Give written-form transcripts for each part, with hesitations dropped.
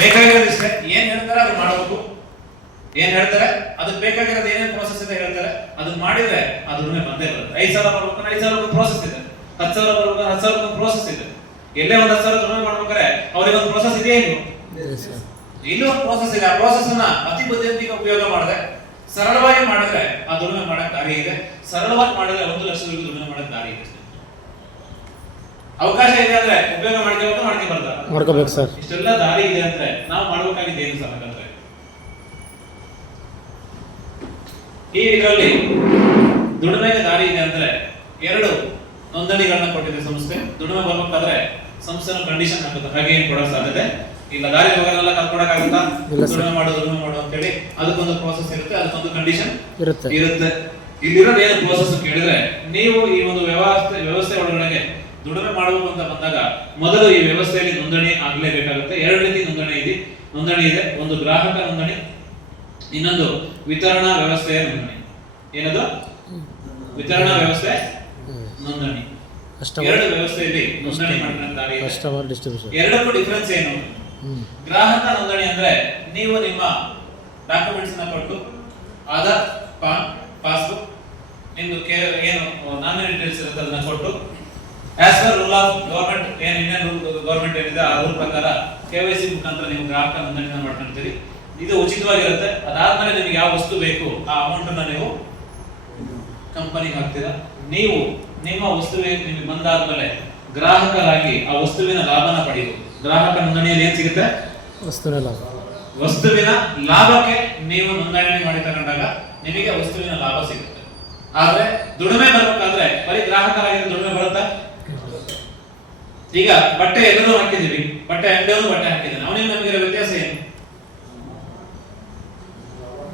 ಬೇಕಾಗಿರೋದಿಷ್ಟೇ. ಏನ್ ಹೇಳ್ತಾರೆ ಅದು ಮಾಡಬೇಕು. ಏನ್ ಹೇಳ್ತಾರೆ ಅದಕ್ಕೆ ಬೇಕಾಗಿರೋದು ಏನೇನು ಪ್ರೋಸೆಸ್ ಇದೆ ಹೇಳ್ತಾರೆ, ಅದನ್ನ ಮಾಡಿದ್ರೆ ಅದು ಬಂದೇ ಬರುತ್ತೆ. 5,000 ಬರ್ಬೇಕು, 5,000 ಪ್ರೋಸೆಸ್ ಇದೆ. 10,000 ಬರ್ಬೇಕು, 10,000 ಪ್ರೋಸೆಸ್ ಇದೆ. ಎಲ್ಲೇ ಒಂದು 10,000 ದುಡಿಮೆ ಮಾಡ್ಬೇಕಾದ್ರೆ ಅವ್ರಿಗೆ ಒಂದು ಪ್ರೋಸೆಸ್ ಇದೆಯಾ? ಇಲ್ಲೂ ಒಂದು ಪ್ರೋಸೆಸ್ ಇದೆ. ಆ ಪ್ರೋಸೆಸ್ ಅನ್ನ ಅತಿ ಬುದ್ಧಿವಂತಿಕೆ ಉಪಯೋಗ ಮಾಡಿದ್ರೆ, ಸರಳವಾಗಿ ಮಾಡಿದ್ರೆ ಆ ದುಡಿಮೆ ಮಾಡಕ್ ದಾರಿ ಇದೆ. ಸರಳವಾಗಿ ಮಾಡಿದ್ರೆ 1 ಲಕ್ಷದವರೆಗೂ ದುಡಿಮೆ ಮಾಡಕ್ ದಾರಿ ಇದೆ. ಅವಕಾಶ ಇದೆ ಅಂದ್ರೆ ಉಪಯೋಗ ಮಾಡ್ಕೋಬೇಕು ಸರ್. ಇಷ್ಟೆಲ್ಲ ದಾರಿ ಇದೆ ಅಂದ್ರೆ ನಾವು ಮಾಡಬೇಕಾಗಿದೆ ಏನು ಸರ್ ಅಂದ್ರೆ, ಈ ಇದರಲ್ಲಿ ದುಡಿಮೆಗೆ ದಾರಿ ಇದೆ ಅಂದ್ರೆ 2 ನೋಂದಣಿಗಳನ್ನ ಕೊಟ್ಟಿದೆ ಸಂಸ್ಥೆ. ದುಡಿಮೆ ಬರ್ಬೇಕಾದ್ರೆ ಸಂಸ್ಥೆನ ಕಂಡೀಷನ್ ಹಾಕುತ್ತೆ, ಹಾಗೆ ಏನ್ ಕೊಡೋ ಸಾಧ್ಯತೆ ಇಲ್ಲ. ದಾರಿ ಹೋಗೋರೆಲ್ಲ ಕಲ್ಕೊಡಕ್ಕಾಗುತ್ತಾ? ದುಡಿಮೆ ಮಾಡು ಅಂತ ಹೇಳಿ ಅದಕ್ಕೊಂದು ಪ್ರೋಸೆಸ್ ಇರುತ್ತೆ, ಅದಕ್ಕೊಂದು ಕಂಡೀಷನ್ ಇರುತ್ತೆ. ಇಲ್ಲಿರೋದು ಏನು ಪ್ರೋಸೆಸ್ ಕೇಳಿದ್ರೆ, ನೀವು ಈ ಒಂದು ವ್ಯವಸ್ಥೆ ಒಳಗಡೆ ದುಡಿಮೆ ಮಾಡಬೇಕು ಅಂತ ಬಂದಾಗ ಮೊದಲು ಈ ವ್ಯವಸ್ಥೆಯಲ್ಲಿ ನೋಂದಣಿ ಆಗಲೇಬೇಕಾಗುತ್ತೆ. 2 ರೀತಿ ನೋಂದಣಿ ಇದೆ. ಒಂದು ಗ್ರಾಹಕ ನೋಂದಣಿ, ಇನ್ನೊಂದು ವಿತರಣಾ ವ್ಯವಸ್ಥೆಯ ನೋಂದಣಿ. ಏನದು? ವಿತರಣಾ ವ್ಯವಸ್ಥೆ ನೋಂದಣಿ. 2 ವ್ಯವಸ್ಥೆಯಲ್ಲಿ ನೋಂದಣಿ ಮಾಡ್ತಾರೆ. ಎರಡಕ್ಕೂ ಡಿಫರೆನ್ಸ್ ಏನು? ಗ್ರಾಹಕ ನೋಂದಣಿ ಅಂದ್ರೆ ನೀವು ನಿಮ್ಮ ಡಾಕ್ಯುಮೆಂಟ್ಸ್ ನ ಕೊಟ್ಟು ಆಧಾರ್, ಪಾನ್, ಪಾಸ್ಬುಕ್, ನಿಮ್ದು ಏನು ನಾಮಿನಿ ಡೀಟೇಲ್ಸ್ ಇರುತ್ತೆ ಅದನ್ನ ಕೊಟ್ಟು as per rule of government, ಏನು ಇಂಡಿಯನ್ ಗವರ್ಮೆಂಟ್ ಏನಿದೆ ಆ ರೂಲ್ ಪ್ರಕಾರ KYC ಮುಖಾಂತರ ನೀವು ಗ್ರಾಹಕ ನೋಂದಣಿನ ಮಾಡ್ಕೊಂತೀರಿ. ಇದು ಉಚಿತವಾಗಿರುತ್ತೆ. ಅದಾದ್ಮೇಲೆ ನಿಮಗೆ ಯಾವ ವಸ್ತು ಬೇಕು ಆ ಅಮೌಂಟ್ ಅನ್ನ ನೀವು ಕಂಪನಿಗೆ ಹಾಕ್ತೀರಾ. ನೀವು ನಿಮ್ಮ ವಸ್ತುವಿಗೆ ನಿಮಗೆ ಬಂದಾದ್ಮೇಲೆ ಗ್ರಾಹಕರಾಗಿ ಆ ವಸ್ತುವಿನ ಲಾಭನ ಪಡೆಯುವುದು. ಗ್ರಾಹಕ ನೋಂದಣಿಯಲ್ಲಿ ಏನ್ ಸಿಗುತ್ತೆ? ವಸ್ತುವಿನ ಲಾಭಕ್ಕೆ ನೀವು ನೋಂದಣಿ ಮಾಡಿ ತಗೊಂಡಾಗ ನಿಮಗೆ ವಸ್ತುವಿನ ಲಾಭ ಸಿಗುತ್ತೆ. ಆದ್ರೆ ದುಡಿಮೆ ಬರಬೇಕಾದ್ರೆ ಬರೀ ಗ್ರಾಹಕರಾಗಿ ದುಡಿಮೆ ಬರುತ್ತಾ? ಈಗ ಬಟ್ಟೆ ಎಲ್ಲರೂ ಹಾಕಿದೀವಿ, ಬಟ್ಟೆ ಅಂಗಡಿಯವರು ಬಟ್ಟೆ ಹಾಕಿದ್ದಾನೆ, ಅವನಿಗೆ ನಮಗಿರೋ ವ್ಯತ್ಯಾಸ ಏನು?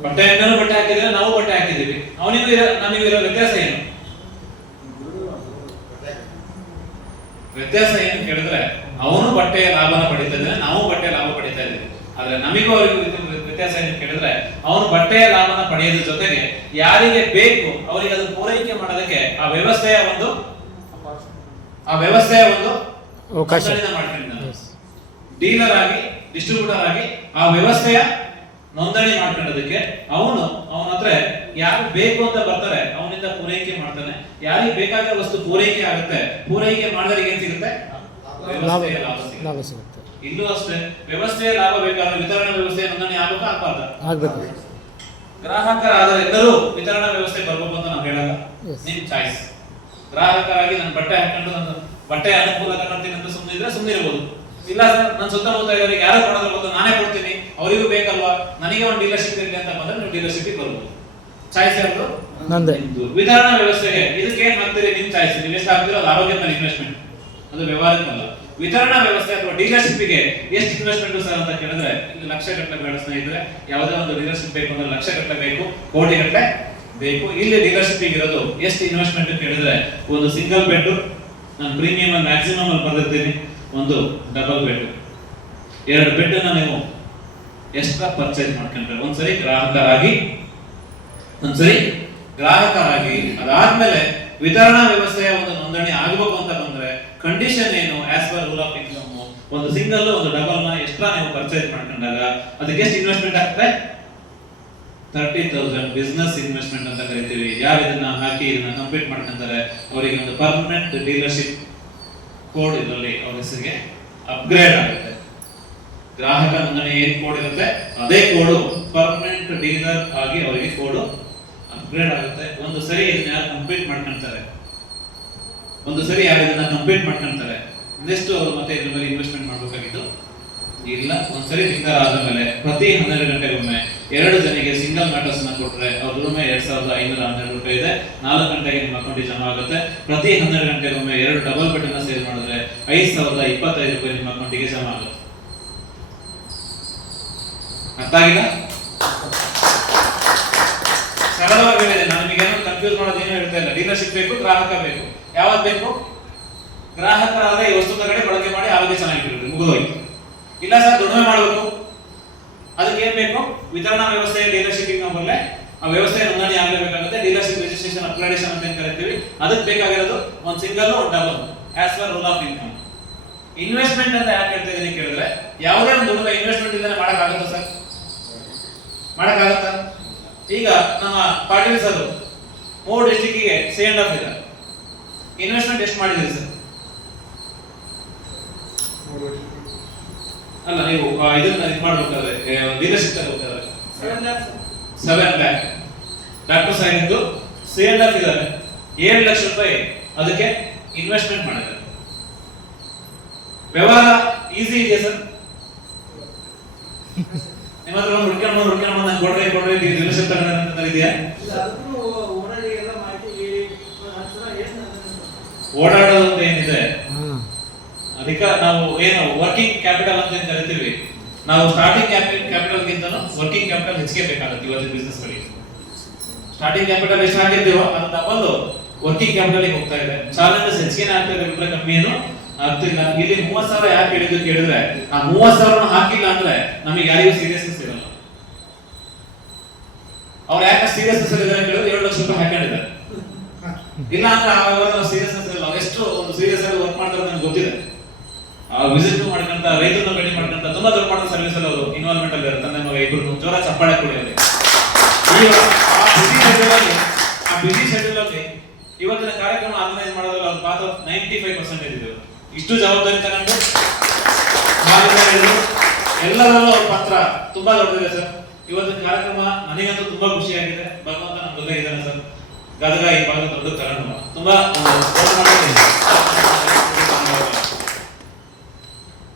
ಬಟ್ಟೆ ಅಂಗಡಿಯವರು ಬಟ್ಟೆ ಹಾಕಿದ್ರೆ ನಾವು ಬಟ್ಟೆ ಹಾಕಿದೀವಿ, ನಮಗಿರೋ ವ್ಯತ್ಯಾಸ ಏನು? ವ್ಯತ್ಯಾಸ ಏನು ಕೇಳಿದ್ರೆ, ಅವನು ಬಟ್ಟೆಯ ಲಾಭನ ಪಡಿತಾ ಇದ್ದಾನೆ, ನಾವು ಬಟ್ಟೆಯ ಲಾಭ ಪಡಿತಾ ಇದ್ದೀವಿ. ಆದ್ರೆ ನಮಗೂ ಅವರಿಗೂ ವ್ಯತ್ಯಾಸ ಏನು ಕೇಳಿದ್ರೆ, ಅವನು ಬಟ್ಟೆಯ ಲಾಭನ ಪಡೆಯೋದ್ರ ಜೊತೆಗೆ ಯಾರಿಗೆ ಬೇಕು ಅವರಿಗೆ ಅದನ್ನು ಪೂರೈಕೆ ಮಾಡೋದಕ್ಕೆ ಆ ವ್ಯವಸ್ಥೆಯ ಒಂದು ಅವಕಾಶ ಮಾಡ್ಕೊಂಡಿದ್ದಾನೆ. ಡೀಲರ್ ಆಗಿ, ಡಿಸ್ಟ್ರಿಬ್ಯೂಟರ್ ಆಗಿ ಆ ವ್ಯವಸ್ಥೆಯ ನೋಂದಣಿ ಮಾಡ್ಕೊಳ್ಳೋದಕ್ಕೆ ಅವನ ಹತ್ರ ಯಾರು ಬೇಕು ಅಂತ ಬರ್ತಾರೆ ಅವನಿಂದ ಪೂರೈಕೆ ಮಾಡ್ತಾನೆ. ಯಾರಿಗೆ ಬೇಕಾದ ವಸ್ತು ಪೂರೈಕೆ ಆಗುತ್ತೆ, ಪೂರೈಕೆ ಮಾಡಿದವರಿಗೆ ಏನ್ ಸಿಗುತ್ತೆ? ಲಾಭ ಸಿಗುತ್ತೆ. ಇಲ್ಲೂ ಅಷ್ಟೇ, ವ್ಯವಸ್ಥೆಯ ಲಾಭ ಬೇಕಾದ್ರೆ ವಿತರಣಾ ವ್ಯವಸ್ಥೆಯ ನೋಂದಣಿ ಆಗಬೇಕು. ಗ್ರಾಹಕರಾದ ಎಲ್ಲರೂ ವಿತರಣಾ ವ್ಯವಸ್ಥೆ ಬರ್ಬೇಕು ಅಂತ ನಾವು ಹೇಳಲ್ಲ. ನಿಮ್ ಚಾಯ್ಸ್. ಗ್ರಾಹಕರಾಗಿ ನಾನು ಬಟ್ಟೆ ಹಾಕೊಂಡು ನಾನು ಬಟ್ಟೆ ಅನುಕೂಲ ತಗೊಂತೀನಿ ಅಂತ ಸುಮ್ಮನೆ ಇರ್ಬೋದು. ಇಲ್ಲ ಸರ್, ನನ್ನ ಸುತ್ತಮುತ್ತ ಇರೋರಿಗೆ ಯಾರು ಕೊಡೋದು ನಾನೇ ಕೊಡ್ತೀನಿ, ಅವರಿಗೂ ಬೇಕಲ್ವಾ, ನನಗೆ ಒಂದು ಡೀಲರ್ಶಿಪ್ ಇರಲಿ ಅಂತ ಬಂದ್ರೆ ನೀವು ಡೀಲರ್ಶಿಪ್ ಬರ್ಬೋದು. ಚಾಯ್ಸ್ ಯಾವುದು? ವಿತರಣಾ ವ್ಯವಸ್ಥೆಗೆ ಇದಕ್ಕೆ ಏನ್ ಮಾಡ್ತೀರಿ? ನಿಮ್ ಚಾಯ್ಸ್. ನೀವು ಎಷ್ಟು ಹಾಕ್ತೀರೋ ಅದು ಆರೋಗ್ಯದ ಮೇಲೆ ಇನ್ವೆಸ್ಟ್ಮೆಂಟ್, ಅದು ವ್ಯವಹಾರಕ್ಕಲ್ಲ. ವಿತರಣಾ ವ್ಯವಸ್ಥೆ ಅಥವಾ ಡೀಲರ್ಶಿಪ್ಗೆ ಎಷ್ಟು ಇನ್ವೆಸ್ಟ್ಮೆಂಟ್ ಸರ್ ಅಂತ ಕೇಳಿದ್ರೆ, ಇಲ್ಲಿ ಲಕ್ಷಗಟ್ಟಲೆ ಬೇಡ ಸ್ನೇಹಿತರೆ. ಯಾವುದೇ ಒಂದು ಡೀಲರ್ಶಿಪ್ ಬೇಕು ಅಂದ್ರೆ ಲಕ್ಷಗಟ್ಟಲೆ ಬೇಕು, ಕೋಟಿಗಟ್ಟಲೆ ಬೇಕು. ಇಲ್ಲಿ ಡೀಲರ್ಶಿಪ್ ಇರೋದು ಎಷ್ಟು ಇನ್ವೆಸ್ಟ್ಮೆಂಟ್ ಕೇಳಿದ್ರೆ, ಒಂದು ಸಿಂಗಲ್ ಬೆಡ್, ನಾನು ಪ್ರೀಮಿಯಂ ಮ್ಯಾಕ್ಸಿಮಮ್ ಅಲ್ಲಿ ಬರ್ದಿರ್ತೀನಿ, ಒಂದು ಡಬಲ್ ಬೆಡ್, 2 ಬೆಡ್ ಅನ್ನ ನೀವು ಎಕ್ಸ್ಟ್ರಾ ಪರ್ಚೇಸ್ ಮಾಡ್ಕೊಂಡ್ರೆ ಒಂದ್ಸರಿ ಗ್ರಾಹಕರಾಗಿ ಅದಾದ್ಮೇಲೆ ವಿತರಣಾ ವ್ಯವಸ್ಥೆಯ ಒಂದು ನೋಂದಣಿ ಆಗಬೇಕು ಅಂತ ಬಂದ್ರೆ ಕಂಡೀಷನ್ ಏನು? As per rule of income ಒಂದು ಸಿಂಗಲ್ ಒಂದು ಡಬಲ್ ನ ಎಕ್ಸ್ಟ್ರಾ ನೀವು ಪರ್ಚೇಸ್ ಮಾಡ್ಕೊಂಡಾಗ ಅದಕ್ಕೆ ಎಷ್ಟು ಇನ್ವೆಸ್ಟ್ಮೆಂಟ್ ಆಗ್ತದೆ? 30,000 ಬಿಸ್ನೆಸ್ ಇನ್ವೆಸ್ಟ್ಮೆಂಟ್ ಅಂತ ಕರಿತೀವಿ. ಯಾರು ಇದನ್ನ ಹಾಕಿ ಇದನ್ನ ಕಂಪ್ಲೀಟ್ ಮಾಡ್ಕೊಂತಾರೆ ಅವರಿಗೆ ಒಂದು ಪರ್ಮನೆಂಟ್ ಡೀಲರ್ಶಿಪ್ ಕೋಡ್ ಇದರಲ್ಲಿ ಅವ್ರ ಹೆಸರಿಗೆ ಅಪ್ಗ್ರೇಡ್ ಆಗುತ್ತೆ. ಗ್ರಾಹಕ ನೋಂದಣಿ ಏನ್ ಕೋಡ್ ಇರುತ್ತೆ ಅದೇ ಕೋಡ್ ಪರ್ಮನೆಂಟ್ ಡೀಲರ್ ಆಗಿ ಅವರಿಗೆ ಕೋಡ್ ಅಪ್ಗ್ರೇಡ್ ಆಗುತ್ತೆ. ಒಂದು ಸರಿ ಇದನ್ನ ಯಾರು ಕಂಪ್ಲೀಟ್ ಮಾಡ್ಕೊಂತಾರೆ ನೆಕ್ಸ್ಟ್ ಅವರು ಮತ್ತೆ ಇದ್ರ ಮೇಲೆ ಇನ್ವೆಸ್ಟ್ಮೆಂಟ್ ಮಾಡಬೇಕಾಗಿತ್ತು ಇಲ್ಲ. ಒಂದ್ಸರಿ ಸಿಂಗಲ್ ಆದ ಮೇಲೆ ಪ್ರತಿ 12 ಗಂಟೆಗೊಮ್ಮೆ 2 ಜನರಿಗೆ ಸಿಂಗಲ್ ಮ್ಯಾಟರ್ಸ್ ಅನ್ನ ಕೊಟ್ರೆ ಅವ್ರ ದುಡಿಮೆ 2,512 ರೂಪಾಯಿ ಇದೆ. 4 ಗಂಟೆಗೆ ನಿಮ್ಮ ಅಕೌಂಟಿಗೆ ಜಮಾ ಆಗುತ್ತೆ. ಪ್ರತಿ 12 ಗಂಟೆಗೊಮ್ಮೆ 2 ಡಬಲ್ ಬೆಡ್ ಅನ್ನ ಸೇಲ್ ಮಾಡಿದ್ರೆ 5,025 ರೂಪಾಯಿ ನಿಮ್ಮ ಅಕೌಂಟಿಗೆ ಜಮಾ ಆಗುತ್ತೆ. ಅರ್ಥ ಆಗಿಲ್ಲ? ಸರಳವಾಗಿ ಹೇಳಿದೆ. ನಾನು ನಿಮಗೇನು ಕನ್ಫ್ಯೂಸ್ ಮಾಡೋದೇನು ಹೇಳ್ತಾ ಇಲ್ಲ. ಡೀಲರ್ಶಿಪ್ ಬೇಕು, ಗ್ರಾಹಕ ಬೇಕು. ಯಾವಾಗ ಬೇಕು? ಗ್ರಾಹಕರಾದ್ರೆ ಈ ವಸ್ತು ಕಡೆ ಬಳಕೆ ಮಾಡಿ ಆರೋಗ್ಯ ಚೆನ್ನಾಗಿರುತ್ತೆ, ಮುಗಿದೋಯ್ತು. ಇಲ್ಲ ಸರ್, ದುಡಿಮೆ ಮಾಡಬೇಕು, ಅದಕ್ಕೆ ಏನ್ ಬೇಕು? ವಿತರಣಾ ವ್ಯವಸ್ಥೆಯ ಡೀಲರ್ಶಿಪ್ ನಂಬರ್ಲೆ ಆ ವ್ಯವಸ್ಥೆಯ ನೋಂದಣಿ ಆಗಲೇಬೇಕಾಗುತ್ತೆ. ಡೀಲರ್ಶಿಪ್ ರಿಜಿಸ್ಟ್ರೇಷನ್ ಅಪ್ಗ್ರೇಡೇಷನ್ ಅಂತ ಏನ್ ಕರಿತೀವಿ, ಅದಕ್ಕೆ ಬೇಕಾಗಿರೋದು ಒಂದು ಸಿಂಗಲ್, ಒಂದು double, as per rule of income. Investment ಅಂತ ಯಾಕೆ ಹೇಳ್ತಾ ಇದೀನಿ ಕೇಳಿದ್ರೆ, ಯಾವುದೇ ಒಂದು ದುಡಿಮೆ ಇನ್ವೆಸ್ಟ್ಮೆಂಟ್ ಇಲ್ಲದೆ ಮಾಡಕ್ಕಾಗುತ್ತಾ ಸರ್? ಮಾಡಕ್ಕಾಗುತ್ತಾ? ಈಗ ನಮ್ಮ ಪಾಟೀಲ್ ಸರ್ 3 ಡಿಸ್ಟ್ರಿಕ್ಕಿಗೆ C&F ಇದೆ, ಇನ್ವೆಸ್ಟ್ಮೆಂಟ್ ಎಷ್ಟು ಮಾಡಿದ್ರಿ ಸರ್? ಅಲ್ಲ, ನೀವು ಇದನ್ನ ಇದು ಮಾಡ್ಬೇಕಾದ್ರೆ ಲೀಡರ್ಶಿಪ್ ತಗೋಬೇಕಾದ್ರೆ 7 lakh. ಡಾಕ್ಟರ್ ಸಾಹೇಬ್ದು C&F ಇದ್ದಾರೆ, 7 ಲಕ್ಷ ರೂಪಾಯಿ ಅದಕ್ಕೆ ಇನ್ವೆಸ್ಟ್ಮೆಂಟ್ ಮಾಡಿದ್ದಾರೆ. ವ್ಯವಹಾರ ಈಸಿ ಇದೆಯಾ ಸರ್? ನಿಮ್ಮ ಹತ್ರ ಒಂದು ಹುಡ್ಕೊಂಡು ನಾನು ಕೊಡ್ರಿ ಲೀಡರ್ಶಿಪ್ ತಗೊಂಡ ಇದೆಯಾ? ಓಡಾಡೋದು ಅಂತ ಏನಿದೆ ಅದಕ್ಕೆ ನಾವು ಏನು ವರ್ಕಿಂಗ್ ಕ್ಯಾಪಿಟಲ್ ಅಂತ ಏನ್ ಕರಿತೀವಿ, ನಾವು ಸ್ಟಾರ್ಟಿಂಗ್ ಕ್ಯಾಪಿಟಲ್ ಗಿಂತನೂ ವರ್ಕಿಂಗ್ ಕ್ಯಾಪಿಟಲ್ ಹೆಚ್ಚಿಗೆ ಬೇಕಾಗುತ್ತೆ ಇವತ್ತಿನ ಬಿಸ್ನೆಸ್ ಗಳಿಗೆ. ಸ್ಟಾರ್ಟಿಂಗ್ ಕ್ಯಾಪಿಟಲ್ ಎಷ್ಟು ಹಾಕಿರ್ತೀವೋ ಅದು ಡಬಲ್ ವರ್ಕಿಂಗ್ ಕ್ಯಾಪಿಟಲ್ ಹೋಗ್ತಾ ಇದೆ. ಚಾಲೆಂಜಸ್ ಹೆಚ್ಚಿಗೆ ಆಗ್ತಾ ಇದೆ ಬಿಟ್ರೆ ಕಮ್ಮಿ ಏನು ಆಗ್ತಿಲ್ಲ. ಇಲ್ಲಿ 30,000 ಯಾಕೆ ಹೇಳಿದ್ರು ಕೇಳಿದ್ರೆ, ಆ 30,000 ಹಾಕಿಲ್ಲ ಅಂದ್ರೆ ನಮಗೆ ಯಾರಿಗೂ ಸೀರಿಯಸ್ನೆಸ್ ಇರಲ್ಲ. ಅವ್ರು ಯಾಕೆ ಸೀರಿಯಸ್ನೆಸ್ ಇದ್ದಾರೆ ಕೇಳಿದ್ರೆ 7 ಲಕ್ಷ ರೂಪಾಯಿ ಹಾಕೊಂಡಿದ್ದಾರೆ. ಇಲ್ಲ ಅಂದ್ರೆ ನಾವು ಸೀರಿಯಸ್ನೆಸ್ ಇರಲ್ಲ. ಅವ್ರು ಎಷ್ಟು ಒಂದು ಸೀರಿಯಸ್ ಆಗಿ ವರ್ಕ್ ಮಾಡ್ತಾರೆ ನಮ್ಗೆ ಗೊತ್ತಿದೆ. ವಿಸಿಟ್ ಮಾಡ್ಕೊಂತ, ರೈತರನ್ನ ಭೇಟಿ ಮಾಡ್ಕೊಂತ ತುಂಬಾ ದೊಡ್ಡ ಮಟ್ಟದ ಸರ್ವಿಸ್ ಅಲ್ಲಿ ಅವರು ಇನ್ವಾಲ್ವ್ಮೆಂಟ್ ಅಲ್ಲಿ ಇರ್ತಾರೆ. ತಂದೆ ಮಗ ಇಬ್ರು ಜೋರ ಚಪ್ಪಾಳೆ ಕೊಡಿ ಅವರಿಗೆ. ಆ ಬಿಸಿ ಶೆಡ್ಯೂಲ್ ಅಲ್ಲಿ ಇವತ್ತಿನ ಕಾರ್ಯಕ್ರಮ ಆರ್ಗನೈಸ್ ಮಾಡೋದ್ರಲ್ಲಿ ಅವ್ರ ಪಾತ್ರ 95% ಇದೆ. ಇಷ್ಟು ಜವಾಬ್ದಾರಿ ತಗೊಂಡು ಎಲ್ಲರಲ್ಲೂ ಅವ್ರ ಪಾತ್ರ ತುಂಬಾ ದೊಡ್ಡದಿದೆ ಸರ್. ಇವತ್ತಿನ ಕಾರ್ಯಕ್ರಮ ನನಗಂತೂ ತುಂಬಾ ಖುಷಿಯಾಗಿದೆ. ಭಗವಂತ ನಮ್ಮ ಜೊತೆ ಇದ್ದಾನೆ ಸರ್. ಗದಗ ಈ ಭಾಗ ದೊಡ್ಡ ತಗೊಂಡು ತುಂಬಾ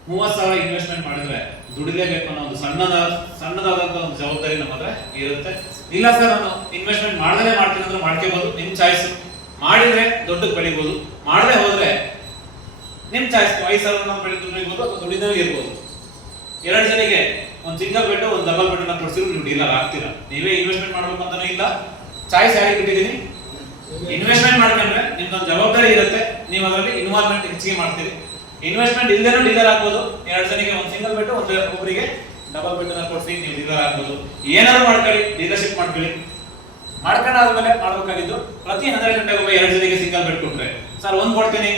30,000 ಇನ್ವೆಸ್ಟ್ಮೆಂಟ್ ಮಾಡಿದ್ರೆ ದುಡಿಲೇಬೇಕು ಅನ್ನೋ ಒಂದು ಸಣ್ಣದಾದಂತ ಒಂದು ಜವಾಬ್ದಾರಿ ನಮ್ಮ ಹತ್ರ ಇರುತ್ತೆ. ಇಲ್ಲ ಸರ್ ನಾನು ಇನ್ವೆಸ್ಟ್ಮೆಂಟ್ ಮಾಡದೇ ಮಾಡ್ತೀನಿ ಅಂದ್ರೆ ಮಾಡ್ಕೋಬಹುದು, ನಿಮ್ ಚಾಯ್ಸ್. ಮಾಡಿದ್ರೆ ದೊಡ್ಡಕ್ಕೆ ಬೆಳಿಬಹುದು, ಮಾಡದೆ ಹೋದ್ರೆ ನಿಮ್ ಚಾಯ್ಸ್. 5,000 ನಾವು ಬೆಳಿಬಹುದು ಅಥವಾ ದುಡಿದೇ ಇರ್ಬೋದು. 2 ಜನಿಗೆ ಒಂದು ಸಿಂಗಲ್ ಬೆಡ್ ಒಂದು ಡಬಲ್ ಬೆಡ್ ನಾವು ಕೊಡ್ಸಿದ್ರು ನೀವು ಡೀಲರ್ ಆಗ್ತೀರಾ. ನೀವೇ ಇನ್ವೆಸ್ಟ್ಮೆಂಟ್ ಮಾಡ್ಬೇಕು ಅಂತಾನೂ ಇಲ್ಲ. ಚಾಯ್ಸ್ ಯಾರಿಗೆ ಬಿಟ್ಟಿದ್ದೀನಿ? ಇನ್ವೆಸ್ಟ್ಮೆಂಟ್ ಮಾಡ್ಕೊಂಡ್ರೆ ನಿಮ್ದೊಂದು ಜವಾಬ್ದಾರಿ ಇರುತ್ತೆ, ನೀವು ಅದರಲ್ಲಿ ಇನ್ವಾಲ್ವ್ಮೆಂಟ್ ಹೆಚ್ಚಿಗೆ ಮಾಡ್ತೀರಿ. ಇನ್ವೆಸ್ಟ್ಮೆಂಟ್ ಇಲ್ಲದೇನೂ ಡೀಲರ್ ಆಗ್ಬೋದು. 2 ಜನಿಗೆ ಒಂದು ಸಿಂಗಲ್ ಬೆಡ್, ಒಬ್ಬರಿಗೆ ಡಬಲ್ ಬೆಡ್ ಅನ್ನ ಕೊಡ್ಸಿ ನೀವು ಡೀಲರ್ ಆಗ್ಬೋದು. ಏನಾದ್ರು ಮಾಡ್ಕೊಳ್ಳಿ, ಡೀಲರ್ಶಿಪ್ ಮಾಡ್ಕೊಳ್ಳಿ. ಮಾಡ್ಕೊಂಡಾದ್ಮೇಲೆ ಮಾಡ್ಬೇಕಾಗಿದ್ದು ಪ್ರತಿ 12 ಗಂಟೆಗೆ 2 ಜನಿಗೆ ಸಿಂಗಲ್ ಬೆಡ್ ಕೊಟ್ರೆ ಸರ್ ಒಂದು ಕೊಡ್ತೀನಿ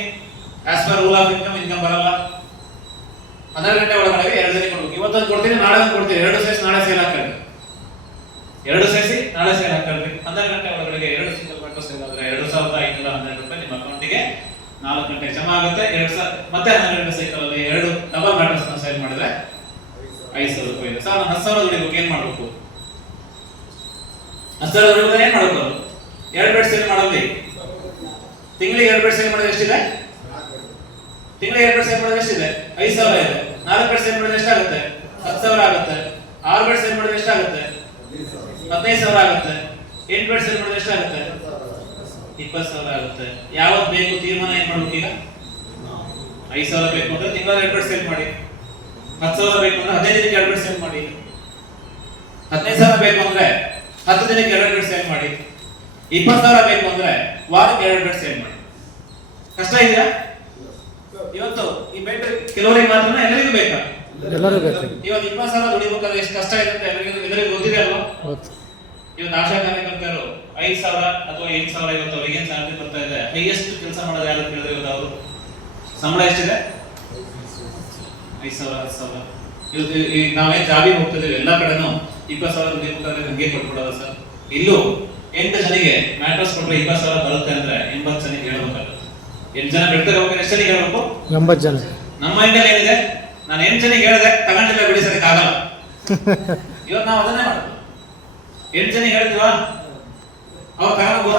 as per rule of income ಬರಲ್ಲ. 12 ಗಂಟೆ ಒಳಗಡೆ 2 ಜನಿಗೆ ಕೊಡ್ಬೇಕು. ಇವತ್ತೊಂದು ಕೊಡ್ತೀನಿ, ನಾಳೆ ಒಂದು ಕೊಡ್ತೀನಿ. 2 ಸೇರಿಸಿ ನಾಳೆ ಸೇಲ್ ಹಾಕೊಳ್ಳಿ. 2 ಸೇರಿಸಿ ನಾಳೆ ಸೇಲ್ ಹಾಕೊಳ್ಳಿ. 12 ಗಂಟೆ ಒಳಗಡೆ 2 ಸಿಂಗಲ್ ಬೆಡ್ ಸೇಲ್ ಆದ್ರೆ 2,512 ರೂಪಾಯಿ ನಿಮ್ಮ ಅಕೌಂಟಿಗೆ 4 ಗಂಟೆ ಜಮಾ ಆಗುತ್ತೆ. 2,000 ಮತ್ತೆ 12 ಗಂಟೆ ಸೈಕಲ್ ಅಲ್ಲಿ 2 ಡಬಲ್ ಮ್ಯಾಟ್ರಸ್ ನ ಸೇಲ್ ಮಾಡಿದ್ರೆ 5,000 ರೂಪಾಯಿ ಇದೆ. ಸರ್ ನಾನು 10,000 ದುಡಿಬೇಕು, ಏನ್ ಮಾಡ್ಬೇಕು? 10,000 ದುಡಿದ್ರೆ ಏನ್ ಮಾಡ್ಬೇಕು? 2 ಬೆಡ್ ಸೇಲ್ ಮಾಡಲಿ. ತಿಂಗಳಿಗೆ 2 ಬೆಡ್ ಸೇಲ್ ಮಾಡಿದ್ರೆ ಎಷ್ಟಿದೆ? ತಿಂಗಳಿಗೆ 2 ಬೆಡ್ ಸೇಲ್ ಮಾಡಿದ್ರೆ ಎಷ್ಟಿದೆ? 5,000 ಇದೆ. 4 ಬೆಡ್ ಸೇಲ್ ಮಾಡಿದ್ರೆ ಎಷ್ಟಾಗುತ್ತೆ? 10,000 ಆಗುತ್ತೆ. 6 ಬೆಡ್ ಸೇಲ್ ಮಾಡಿದ್ರೆ ಎಷ್ಟಾಗುತ್ತೆ? 15,000 ಆಗುತ್ತೆ. 8 ಬೆಡ್ ಸೇಲ್ ಮಾಡಿದ್ರೆ ಎಷ್ಟಾಗುತ್ತೆ? 20,000 ಆಗುತ್ತೆ. ಯಾವತ್ತು ಬೇಕು ತೀರ್ಮಾನ ಏನ್ ಮಾಡ್ಬೇಕು? ಈಗ 5,000 ಬೇಕು ಅಂದ್ರೆ ತಿಂಗಳ 2 ಬೆಡ್ ಸೇಲ್ ಮಾಡಿ. 10,000 ಬೇಕು ಅಂದ್ರೆ 15 ದಿನಕ್ಕೆ 2 ಬೆಡ್ ಸೇಲ್ ಮಾಡಿ. 15,000 ಬೇಕು ಅಂದ್ರೆ 10 ದಿನಕ್ಕೆ 2 ಬೆಡ್ ಸೇಲ್ ಮಾಡಿ. 20,000 ಬೇಕು ಅಂದ್ರೆ ವಾರಕ್ಕೆ 2 ಬೆಡ್ ಸೇಲ್ ಮಾಡಿ. ಕಷ್ಟ ಇದೆಯಾ? ಇವತ್ತು ಈ ಬೆಡ್ ಕೆಲವರಿಗೆ ಮಾತ್ರ, ಎಲ್ಲರಿಗೂ ಬೇಕಾ? ಎಲ್ಲರಿಗೂ ಬೇಕು. ಇವತ್ತು 20,000 ದುಡಿಬೇಕಾದ್ರೆ ಎಷ್ಟು ಕಷ್ಟ ಇದೆ ಅಂತ ಎಲ್ಲರಿಗೂ ಗೊತ್ತಿದೆ ಅಲ್ವಾ? ಇವತ್ತು ಆಶಾ ಕಾರ್ಯಕರ್ತರು 5,000 ಅಥವಾ 8,000 ಇವತ್ತು ಅವರಿಗೆ ಏನ್ ಸ್ಯಾಲರಿ ಬರ್ತಾ ಇದೆ. ಹೈಯೆಸ್ಟ್ ಕೆಲಸ ಮಾಡೋದು ಯಾರು ಕೇಳಿದ್ರೆ ಇವತ್ತು ಅವರು ಸಂಬಳ ಎಷ್ಟಿದೆ? 5,000 10,000. ಇವತ್ತು ನಾವೇನ್ ಜಾಬಿಗೆ ಹೋಗ್ತಿದ್ದೀವಿ ಎಲ್ಲ ಕಡೆನೂ 20,000 ದುಡಿಬೇಕಾದ್ರೆ ಹಂಗೆ ಕೊಟ್ಬಿಡೋದ ಸರ್? ಇಲ್ಲೂ 8 ಜನಿಗೆ ಮ್ಯಾಟ್ರಸ್ ಕೊಟ್ರೆ 20,000 ಬರುತ್ತೆ ಅಂದ್ರೆ 80 ಜನಿಗೆ ಹೇಳ್ಬೇಕಾಗುತ್ತೆ. 8 ಜನ ಬಿಡ್ತಾರೆ ಹೋಗ್ತಾರೆ, ಎಷ್ಟು ಜನಿಗೆ ಹೇಳ್ಬೇಕು? 80 ಜನ. ನಮ್ಮ ಮೈಂಡಲ್ಲಿ ಏನಿದೆ, ನಾನು 8 ಜನಿಗೆ ಹೇಳಿದೆ ತಗೊಂಡಿಲ್ಲ ಬಿಡಿಸೋದಕ್ಕೆ ಆಗಲ್ಲ. ಇವತ್ತು ನಾವು ಅದನ್ನೇ ಮಾಡ್ತೀವಿ. 8 ಜನಿಗೆ ಹೇಳ್ತೀವಾ ಅವ್ರು ತಗೊಂಡ್ಬೋದ?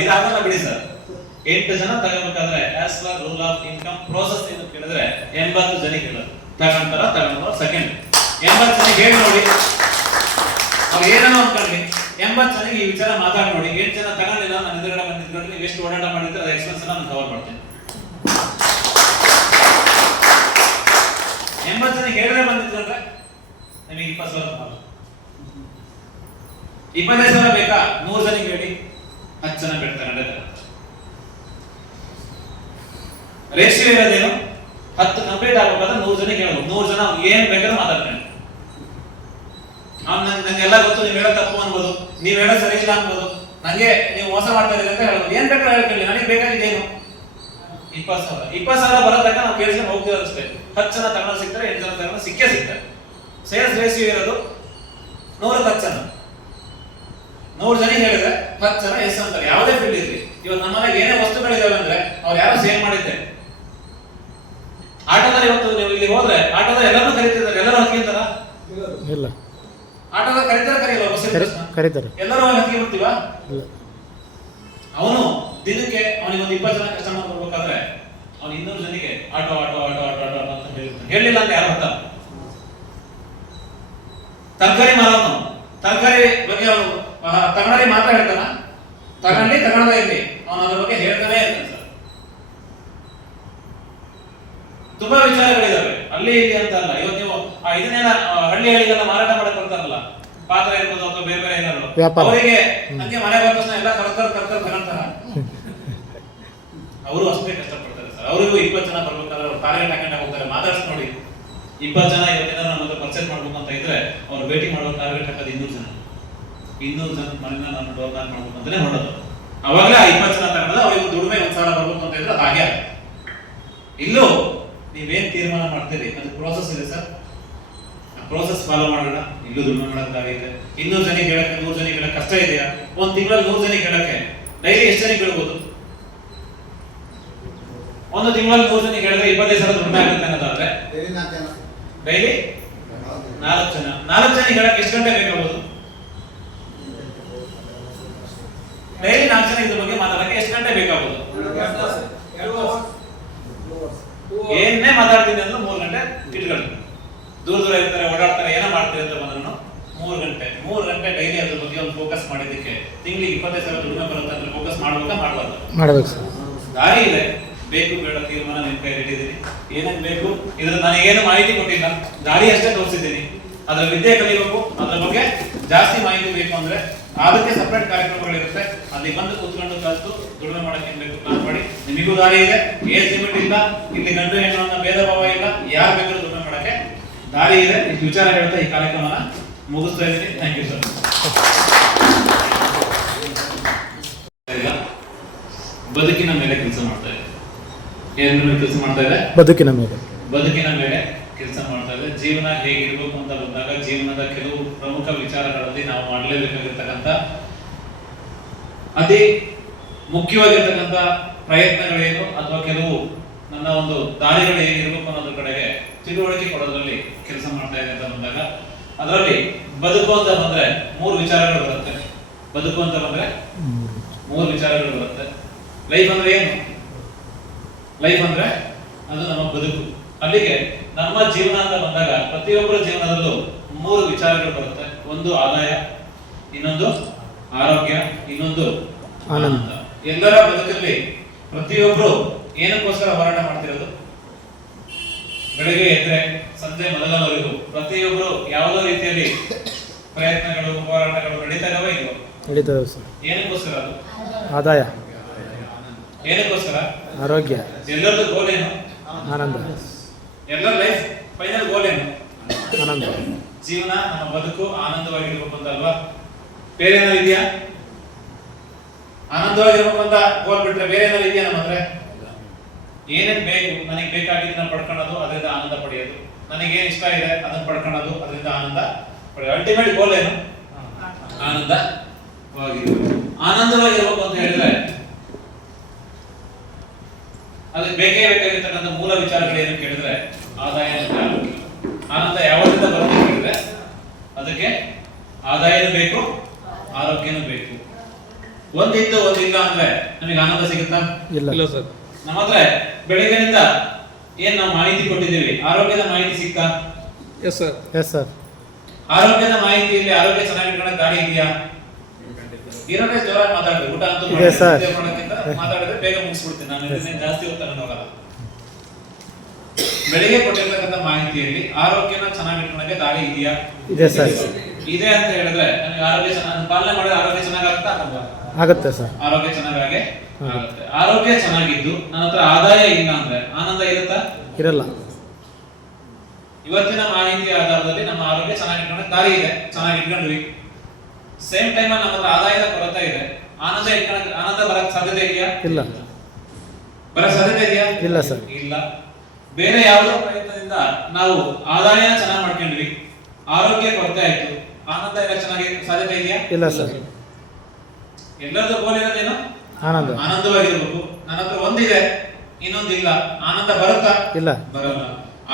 ಇದಾಗಲ್ಲ ಬಿಡಿ ಸರ್. 8 ಜನ ತಗೋಬೇಕಾದ್ರೆ as per rule of income process ಏನು ಕೇಳಿದ್ರೆ 80 ಜನಿಗೆ ಹೇಳೋದು. ತಗೊಂಡ್ರ ಸೆಕೆಂಡ್ 80 ಜನಿಗೆ ಹೇಳಿ ನೋಡಿ. ಅವ್ರು ಏನೋ ಅನ್ಕೊಂಡ್ರಿ 80 ಜನಿಗೆ ಈ ವಿಚಾರ ಮಾತಾಡಿ ನೋಡಿ. 8 ಜನ ತಗೊಂಡಿಲ್ಲ, ನಾನು ಎದುರುಗಡೆ ಬಂದು ನಿಂತ್ಕೊಂಡ್ರೆ ನೀವು ಎಷ್ಟು ಓಡಾಟ ಮಾಡಿದ್ರೆ ಅದು ಎಕ್ಸ್ಪೆನ್ಸ್ ನಾನು ಕವರ್ ಮಾಡ್ತೇನೆ. 80 ಜನಿಗೆ ಹೇಳಿದ್ರೆ ಬಂದಿದ್ರಂದ್ರೆ ನಿಮಗೆ 20,000 25,000 ಬೇಕಾ? 100 ಜನಿಗೆ ಹೇಳಿ, 10 ಜನ ಬಿಡ್ತಾರೆ. ರೇಷಿಯೋ ಇರೋದೇನು? 10 ಕಂಪ್ಲೀಟ್ ಆಗಬೇಕಾದ್ರೆ 100 ಜನಿಗೆ ಹೇಳ್ಬೇಕು. 100 ಜನ ಏನ್ ಬೇಕಾದ್ರೂ ಮಾತಾಡ್ತಾನೆ. ನಂಗೆಲ್ಲ ಗೊತ್ತು, ನೀವ್ ಹೇಳೋ ತಪ್ಪು ಅನ್ಬೋದು, ನೀವ್ ಹೇಳೋ ಸರಿ ಇಲ್ಲ ಅನ್ಬೋದು, ನಂಗೆ ನೀವು ಮೋಸ ಮಾಡ್ತಾ ಇದ್ದೀರಿ ಅಂತ ಹೇಳ್ಬೋದು. ಏನ್ ಬೇಕಾದ್ರೂ ಹೇಳ್ಕೊಳ್ಳಿ, ನನಗೆ ಬೇಕಾಗಿದ್ದೇನು? 20,000 ಬರೋದಾಗ ನಾವು ಕೇಳಿಸ್ಕೊಂಡು ಹೋಗ್ತೀವಿ ಅಷ್ಟೇ. 10 ಜನ ತಗೊಂಡು ಸಿಗ್ತಾರೆ, 8 ಜನ ತಗೊಂಡು ಸಿಕ್ಕೇ ಸಿಗ್ತಾರೆ. ಸೇಲ್ಸ್ ರೇಷಿಯೋ ಇರೋದು 100ಕ್ಕೆ 10 ಜನ. 100 ಜನ ಹೇಳಿದ್ರೆ 10 ಜನ ಎಸ್ ಅಂತಾರೆ. ಯಾವುದೇ ಫೀಲ್ಡ್ ಇರಲಿ. ಇವತ್ತು ನಮ್ಮನೆಗೆ ಏನೇ ವಸ್ತುಗಳಿದಾವೆ ಅಂದ್ರೆ ಅವ್ರು ಯಾರೋ ಸೇಲ್ ಮಾಡಿದ್ದೆ. ಆಟೋದಲ್ಲಿ ಇವತ್ತು ನೀವು ಇಲ್ಲಿ ಹೋದ್ರೆ ಆಟೋದಲ್ಲಿ ಎಲ್ಲರೂ ಕರೀತಿದ್ದಾರೆ, ಎಲ್ಲರೂ ಹತ್ಕೊಂತಾರ? ಇಲ್ಲ. ಆಟೋದಲ್ಲಿ ಕರೀತಾರ ಬಸ್ ಕರೀತಾರೆ. ಎಲ್ಲರೂ ಹತ್ತಿ ಬಿಡ್ತೀವ? ಇಲ್ಲ. ಅವನು ದಿನಕ್ಕೆ ಅವನಿಗೆ ಒಂದು 20 ಜನ ಕಸ್ಟಮರ್ ಬರ್ಬೇಕಾದ್ರೆ ಅವ್ನು 200 ಜನಿಗೆ auto auto auto auto auto ಅಂತ ಹೇಳಿರ್ತಾನೆ. ಹೇಳಿಲ್ಲ ಅಂತ ಯಾರು ಅರ್ಥ? ತರಕಾರಿ ಮಾರವನು ತರಕಾರಿ ಬಗ್ಗೆ ಅವನು ತಗೊಂಡಿ ಮಾತ್ರ ಹೇಳ್ತಾನ? ತಗೊಂಡೇ ಇರ್ಲಿ, ಅವನು ಅದ್ರ ಬಗ್ಗೆ ಹೇಳ್ತಾನೆ ಇರ್ತಾನೆ ಸರ್. ತುಂಬಾ ವಿಚಾರಗಳಿದಾವೆ ಅಲ್ಲಿ ಇಲ್ಲಿ ಅಂತ ಅಲ್ಲ. ಇವತ್ತು ನೀವು ಇದನ್ನೆಲ್ಲ ಹಳ್ಳಿಗಳಿಗೆಲ್ಲ ಮಾರಾಟ ಮಾಡಕ್ ಬರ್ತಾರಲ್ಲ, ಪಾತ್ರ ಇರ್ಬೋದು ಅಥವಾ ಬೇರೆ ಬೇರೆ ಏನಾದ್ರು, ಅವರಿಗೆ ಹಂಗೆ ಮನೆ ಬಂದ ತಕ್ಷಣ ಎಲ್ಲ ಕರ್ಕರ್ ತಗೊಂತಾರ? ಅವರು ಅಷ್ಟೇ ಕಷ್ಟಪಡ್ತಾರೆ ಸರ್. ಅವರಿಗೂ 20 ಜನ ಬರ್ಬೇಕಾದ್ರೆ ಅವ್ರು ಟಾರ್ಗೆಟ್ ಹಾಕೊಂಡೆ ಹೋಗ್ತಾರೆ. ಮಾತಾಡ್ಸಿ ನೋಡಿ, 20 ಜನ ಇವತ್ತಿನ ನಮ್ಮ ಹತ್ರ ಪರ್ಚೇಸ್ ಮಾಡ್ಬೇಕು ಅಂತ ಇದ್ರೆ ಅವ್ರು ಭೇಟಿ ಮಾಡುವ ಟಾರ್ಗೆಟ್ ಹಾಕೋದು 200 ಜನ. 200 ಜನ ಮನೆಯಿಂದ ನಾನು ಡೋರ್ ನಾಕ್ ಮಾಡ್ಬೇಕು ಅಂತಾನೆ ಹೊರಡೋದು. ಅವಾಗಲೇ ಆ 20 ಜನ ತಗೊಂಡ್ರೆ ಅವ್ರಿಗೆ ದುಡಿಮೆ 1,000 ಬರ್ಬೇಕು ಅಂತ ಇದ್ರೆ ಅದು ಹಾಗೆ. ಇಲ್ಲೂ ನೀವೇನ್ ತೀರ್ಮಾನ ಮಾಡ್ತೀರಿ ಅದು ಪ್ರೋಸೆಸ್ ಇದೆ ಸರ್. ಆ ಪ್ರೋಸೆಸ್ ಫಾಲೋ ಮಾಡೋಣ. ಇಲ್ಲೂ ದುಡಿಮೆ ಮಾಡೋದಾಗಿದೆ. 200 ಜನಿಗೆ ಹೇಳಕ್ಕೆ 100 ಜನಿಗೆ ಹೇಳಕ್ಕೆ ಕಷ್ಟ ಇದೆಯಾ? ಒಂದು ತಿಂಗಳಲ್ಲಿ 100 ಜನಿಗೆ ಹೇಳಕ್ಕೆ ಡೈಲಿ ಎಷ್ಟು ಜನಿಗೆ ಹೇಳ್ಬೋದು? ಒಂದು ತಿಂಗಳಲ್ಲಿ 100 ಜನಿಗೆ ಹೇಳಿದ್ರೆ 25,000 ದುಡಿಮೆ ಆಗುತ್ತೆ ಅನ್ನೋದಾದ್ರೆ ಡೈಲಿ 4 ಜನ. 4 ಜನಿಗೆ ಹೇಳಕ್ಕೆ ಎಷ್ಟು ಗಂಟೆ ಬೇಕಾಗ್ಬೋದು? ಡೈಲಿ 4 ಜನ ಇದ್ರ ಬಗ್ಗೆ ಮಾತಾಡಕ್ಕೆ ಎಷ್ಟು ಗಂಟೆ ಬೇಕಾಗ್ಬೋದು? ಏನೇ ಮಾತಾಡ್ತೀನಿ ಅಂದ್ರೆ 3 ಗಂಟೆ ಇಟ್ಕೊಳ್ಳಿ. ದೂರ ಇರ್ತಾರೆ, ಓಡಾಡ್ತಾರೆ, ಏನೋ ಮಾಡ್ತಾರೆ ಅಂತ ಬಂದ್ರು 3 ಗಂಟೆ ಡೈಲಿ ಅದ್ರ ಬಗ್ಗೆ ಒಂದು ಫೋಕಸ್ ಮಾಡಿದ್ದಕ್ಕೆ ತಿಂಗಳಿಗೆ 25,000 ದುಡಿಮೆ ಬರುತ್ತೆ ಅಂದ್ರೆ ಫೋಕಸ್ ಮಾಡ್ಬೇಕಾ ಮಾಡಬಾರ್ದು? ಮಾಡ್ಬೇಕು ಸರ್. ದಾರಿ ಇದೆ, ಬೇಕು ಬೇಡ ತೀರ್ಮಾನ ನಿಮ್ಮ ಕೈಯಲ್ಲಿ ಇಟ್ಟಿದ್ದೀನಿ. ಏನೇನು ಬೇಕು ಇದ್ರ ನನಗೇನು ಮಾಹಿತಿ ಕೊಟ್ಟಿಲ್ಲ, ದಾರಿ ಅಷ್ಟೇ ತೋರಿಸಿದ್ದೀನಿ. ಅದ್ರ ವಿದ್ಯೆ ಕಲಿಬೇಕು. ಅದ್ರ ಬಗ್ಗೆ ಜಾಸ್ತಿ ಮಾಹಿತಿ ಬೇಕು ಅಂದ್ರೆ ಅದಕ್ಕೆ ಸಪರೇಟ್ ಕಾರ್ಯಕ್ರಮಗಳಿರುತ್ತೆ. ಅಲ್ಲಿ ಬಂದು ಕೂತ್ಕೊಂಡು ಕಲಿತು ದುಡಿಮೆ ಮಾಡಕ್ಕೆ ಏನ್ ಬೇಕು ಪ್ಲಾನ್ ಮಾಡಿ. ನಿಮಗೂ ದಾರಿ ಇದೆ, ಏಜ್ ಲಿಮಿಟ್ ಇಲ್ಲ, ಇಲ್ಲಿ ಗಂಡು ಹೆಣ್ಣು ಅನ್ನೋ ಭೇದ ಭಾವ ಇಲ್ಲ, ಯಾರು ಬೇಕಾದ್ರೂ ದುಡಿಮೆ ಮಾಡಕ್ಕೆ ದಾರಿ ಇದೆ. ಇಷ್ಟು ವಿಚಾರ ಹೇಳ್ತಾ ಈ ಕಾರ್ಯಕ್ರಮನ ಮುಗಿಸ್ತಾ ಇದ್ದೀನಿ. Thank you sir. ಬದುಕಿನ ಮೇಲೆ ಕೆಲಸ ಮಾಡ್ತಾ ಇದೆ. ಏನ್ ಕೆಲಸ ಮಾಡ್ತಾ ಇದೆ? ಬದುಕಿನ ಮೇಲೆ ಕೆಲಸ ಮಾಡ್ತಾ ಇದೆ. ಜೀವನ ಹೇಗಿರ್ಬೇಕು ಅಂತ ಬಂದಾಗ ಜೀವನದ ಕೆಲವು ಪ್ರಮುಖ ವಿಚಾರಗಳಲ್ಲಿ ನಾವು ಮಾಡಲೇಬೇಕಾಗಿರ್ತಕ್ಕಂಥ ಅತಿ ಮುಖ್ಯವಾಗಿರ್ತಕ್ಕಂಥ ಪ್ರಯತ್ನಗಳೇನು ಅಥವಾ ಕೆಲವು ನನ್ನ ಒಂದು ದಾರಿಗಳು ಏನಿರ್ಬೇಕು ಅನ್ನೋದ್ರ ಕಡೆಗೆ ತಿಳುವಳಿಕೆ ಕೊಡೋದ್ರಲ್ಲಿ ಕೆಲಸ ಮಾಡ್ತಾ ಇದೆ ಅಂತ ಬಂದಾಗ ಅದರಲ್ಲಿ ಬದುಕು ಅಂತ ಬಂದ್ರೆ 3 ವಿಚಾರಗಳು ಬರುತ್ತೆ. ಬದುಕು ಅಂತ ಬಂದ್ರೆ 3 ವಿಚಾರಗಳು ಬರುತ್ತೆ. ಲೈಫ್ ಅಂದ್ರೆ ಏನು? ಲೈಫ್ ಅಂದ್ರೆ ಅದು ನಮ್ಮ ಬದುಕು. ಅಲ್ಲಿಗೆ ನಮ್ಮ ಜೀವನ ಅಂತ ಬಂದಾಗ ಪ್ರತಿಯೊಬ್ಬರ ಜೀವನದಲ್ಲೂ 3 ವಿಚಾರಗಳು ಬರುತ್ತೆ. ಒಂದು ಆದಾಯ, ಇನ್ನೊಂದು ಆರೋಗ್ಯ, ಇನ್ನೊಂದು ಆನಂದ. ಎಲ್ಲರ ಬದುಕಲ್ಲಿ ಪ್ರತಿಯೊಬ್ಬರು ಏನಕ್ಕೋಸ್ಕರ ಹೋರಾಟ ಮಾಡ್ತಿರೋದು? ಬೆಳಗ್ಗೆ ಎದ್ರೆ ಸಂಜೆ ಮಲಗೋವರೆಗೂ ಪ್ರತಿಯೊಬ್ಬರು ಯಾವುದೋ ರೀತಿಯಲ್ಲಿ ಪ್ರಯತ್ನಗಳು ಹೋರಾಟಗಳು ನಡೀತಾಗವೇ ಇಲ್ವೋ? ನಡೀತದೆ ಸರ್. ಏನಕ್ಕೋಸ್ಕರ ಅದು? ಆದಾಯ. ಏನಕ್ಕೋಸ್ಕರ? ಆರೋಗ್ಯ. ಎಲ್ಲರದ್ದು ಗೋಲ್ ಏನು? ಆನಂದ. ಎಲ್ಲರ ಲೈಫ್ ಫೈನಲ್ ಗೋಲ್ ಏನು? ಆನಂದ. ಜೀವನ ನಮ್ಮ ಬದುಕು ಆನಂದವಾಗಿರ್ಬೇಕು ಅಂತ ಅಲ್ವಾ? ಬೇರೆ ಏನಾದ್ರು ಇದೆಯಾ? ಆನಂದವಾಗಿರ್ಬೇಕು ಅಂತ ಗೋಲ್ ಬಿಟ್ರೆ ಬೇರೆ ಏನಾದ್ರು ಇದೆಯಾ ನಮ್ಮ ಹತ್ರ? ಏನೇನ್ ಬೇಕು, ನನಗೆ ಬೇಕಾಗಿದ್ದನ್ನ ಪಡ್ಕೊಳ್ಳೋದು, ಅದರಿಂದ ಆನಂದ ಪಡೆಯೋದು. ನನಗೆ ಏನ್ ಇಷ್ಟ ಇದೆ ಅದನ್ನ ಪಡ್ಕೊಳ್ಳೋದು, ಅದರಿಂದ ಆನಂದ ಪಡೆಯೋದು. ಅಲ್ಟಿಮೇಟ್ ಗೋಲ್ ಏನು? ಆನಂದವಾಗಿರ್ಬೇಕು. ಆನಂದವಾಗಿರ್ಬೇಕು ಅಂತ ಹೇಳಿದ್ರೆ ಅದಕ್ಕೆ ಬೇಕೇ ಬೇಕಾಗಿರ್ತಕ್ಕಂಥ ಮೂಲ ವಿಚಾರಗಳೇನು ಕೇಳಿದ್ರೆ ಆದಾಯ ಮತ್ತು ಆರೋಗ್ಯ. ಆನಂದ ಯಾವತ್ತಿಂದ ಬರುತ್ತೆ ಕೇಳಿದ್ರೆ ಅದಕ್ಕೆ ಆದಾಯನೂ ಬೇಕು, ಆರೋಗ್ಯನೂ ಬೇಕು. ಒಂದಿದ್ದು ಒಂದಿಲ್ಲ ಅಂದ್ರೆ ನಮಗೆ ಆನಂದ ಸಿಗುತ್ತಾ? ಇಲ್ಲ ಸರ್. ನಮ್ಮ ಹತ್ರ ಬೆಳಿಗ್ಗೆನಿಂದ ಏನ್ ನಾವು ಮಾಹಿತಿ ಕೊಟ್ಟಿದ್ದೀವಿ, ಆರೋಗ್ಯದ ಮಾಹಿತಿ ಸಿಗ್ತಾ? Yes sir. ಆರೋಗ್ಯದ ಮಾಹಿತಿಯಲ್ಲಿ ಆರೋಗ್ಯ ಚೆನ್ನಾಗಿಟ್ಕೊಳ್ಳೋಕೆ ದಾರಿ ಇದೆಯಾ? ಇರೋದೇ ಜೋರಾಗಿ ಮಾತಾಡ್ಬೇಕು. ಊಟ ಅಂತೂ ಮಾಡೋಕ್ಕಿಂತ ಮಾತಾಡಿದ್ರೆ ಬೇಗ ಮುಗಿಸ್ಬಿಡ್ತೀನಿ. ನಾನು ಇದನ್ನೇ ಜಾಸ್ತಿ ಹೊತ್ತು ಹೋಗಲ್ಲ. ಬೆಳಿಗ್ಗೆ ಕೊಟ್ಟಿರ್ತಕ್ಕಂಥ ಮಾಹಿತಿಯಲ್ಲಿ ಆರೋಗ್ಯನ ಚೆನ್ನಾಗಿಟ್ಕೊಳ್ಳೋಕೆ ದಾರಿ ಇದೆಯಾ? ಇದೆ ಸರ್. ಇದೆ ಅಂತ ಹೇಳಿದ್ರೆ ನಮಗೆ ಆರೋಗ್ಯ ಚೆನ್ನಾಗಿ ಪಾಲನೆ ಮಾಡಿದ್ರೆ ಆರೋಗ್ಯ ಚೆನ್ನಾಗಾಗುತ್ತಾ? ಆಗುತ್ತೆ ಸರ್. ಆರೋಗ್ಯ ಚೆನ್ನಾಗಿ ಆಗುತ್ತೆ. ಆರೋಗ್ಯ ಚೆನ್ನಾಗಿದ್ದು ನನ್ನ ಹತ್ರ ಆದಾಯ ಇಲ್ಲ ಅಂದ್ರೆ ಆನಂದ ಇರುತ್ತಾ? ಇರಲ್ಲ. ಇವತ್ತಿನ ಮಾಹಿತಿ ಆಧಾರದಲ್ಲಿ ನಮ್ಮ ಆರೋಗ್ಯ ಚೆನ್ನಾಗಿಟ್ಕೊಳ್ಳೋಕೆ ದಾರಿ ಇದೆ, ಚೆನ್ನಾಗಿ ಇಟ್ಕೊಂಡ್ವಿ. ಸೇಮ್ ಟೈಮ್ ನಮ್ಮ ಹತ್ರ ಆದಾಯದ ಕೊರತೆ ಇದೆ, ಆನಂದ ಬರಕ್ ಸಾಧ್ಯತೆ ಇದೆಯಾ? ಇಲ್ಲ. ಬರೋ ಸಾಧ್ಯತೆ ಇದೆಯಾ? ಇಲ್ಲ ಸರ್. ಇಲ್ಲ. ಬೇರೆ ಯಾವುದೋ ಪ್ರಯತ್ನದಿಂದ ನಾವು ಆದಾಯ ಚೆನ್ನಾಗಿ ಮಾಡ್ಕೊಂಡ್ವಿ, ಆರೋಗ್ಯ ಕೊರತೆ ಆಯ್ತು, ಆನಂದ ಎಲ್ಲ ಚೆನ್ನಾಗಿ ಸಾಧ್ಯತೆ ಇದೆಯಾ? ಇಲ್ಲ ಸರ್. ಎಲ್ಲರದ್ದು ಗೋಲ್ ಇರೋದೇನು? ಆನಂದ. ಆನಂದವಾಗಿರ್ಬೇಕು. ನನ್ನ ಹತ್ರ ಒಂದಿದೆ, ಇನ್ನೊಂದಿಲ್ಲ, ಆನಂದ ಬರುತ್ತಾ? ಇಲ್ಲ. ಬರಲ್ಲ.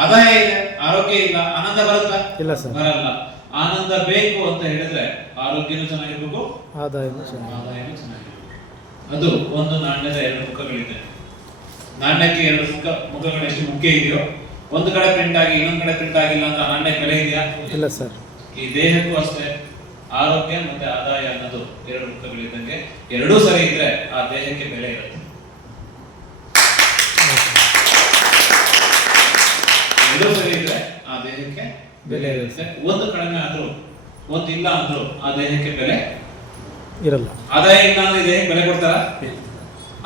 ಆದಾಯ ಇದೆ, ಆರೋಗ್ಯ ಇಲ್ಲ, ಆನಂದ ಬರುತ್ತಾ? ಇಲ್ಲ ಸರ್. ಬರಲ್ಲ. ಆನಂದ ಬೇಕು ಅಂತ ಹೇಳಿದ್ರೆ ಆರೋಗ್ಯನೂ ಚೆನ್ನಾಗಿರ್ಬೇಕು, ಆದಾಯನೂ ಚೆನ್ನಾಗಿ. ಆದಾಯನೂ ಚೆನ್ನಾಗಿರ್ಬೇಕು. ಅದು ಒಂದು ನಾಣ್ಯದ ಎರಡು ಮುಖಗಳಿದೆ. ನಾಣ್ಯಕ್ಕೆ ಎರಡು ಮುಖಗಳು ಎಷ್ಟು ಮುಖ್ಯ ಇದೆಯೋ, ಒಂದು ಕಡೆ ಪ್ರಿಂಟ್ ಆಗಿ ಇನ್ನೊಂದು ಕಡೆ ಪ್ರಿಂಟ್ ಆಗಿಲ್ಲ ಅಂತ ಆ ನಾಣ್ಯ ಬೆಲೆ ಇದೆಯಾ? ಇಲ್ಲ ಸರ್. ಈ ದೇಹಕ್ಕೂ ಅಷ್ಟೇ ಆರೋಗ್ಯ ಮತ್ತೆ ಆದಾಯ ಅನ್ನೋದು ಎರಡು ಮುಖಗಳಿದ್ದಂಗೆ, ಎರಡೂ ಸರಿ ಇದ್ರೆ ಆ ದೇಹಕ್ಕೆ ಬೆಲೆ ಇರುತ್ತೆ. ಎರಡೂ ಸರಿ ಇದ್ರೆ ಆ ದೇಹಕ್ಕೆ ಬೆಲೆ ಇರುತ್ತೆ. ಒಂದು ಕಡಿಮೆ ಆದ್ರೂ, ಒಂದು ಇಲ್ಲ ಅಂದ್ರೂ ಆ ದೇಹಕ್ಕೆ ಬೆಲೆ ಇರಲ್ಲ. ಆದಾಯ ಇಲ್ಲ ಅಂದ್ರೆ ದೇಹಕ್ಕೆ ಬೆಲೆ ಕೊಡ್ತಾರ?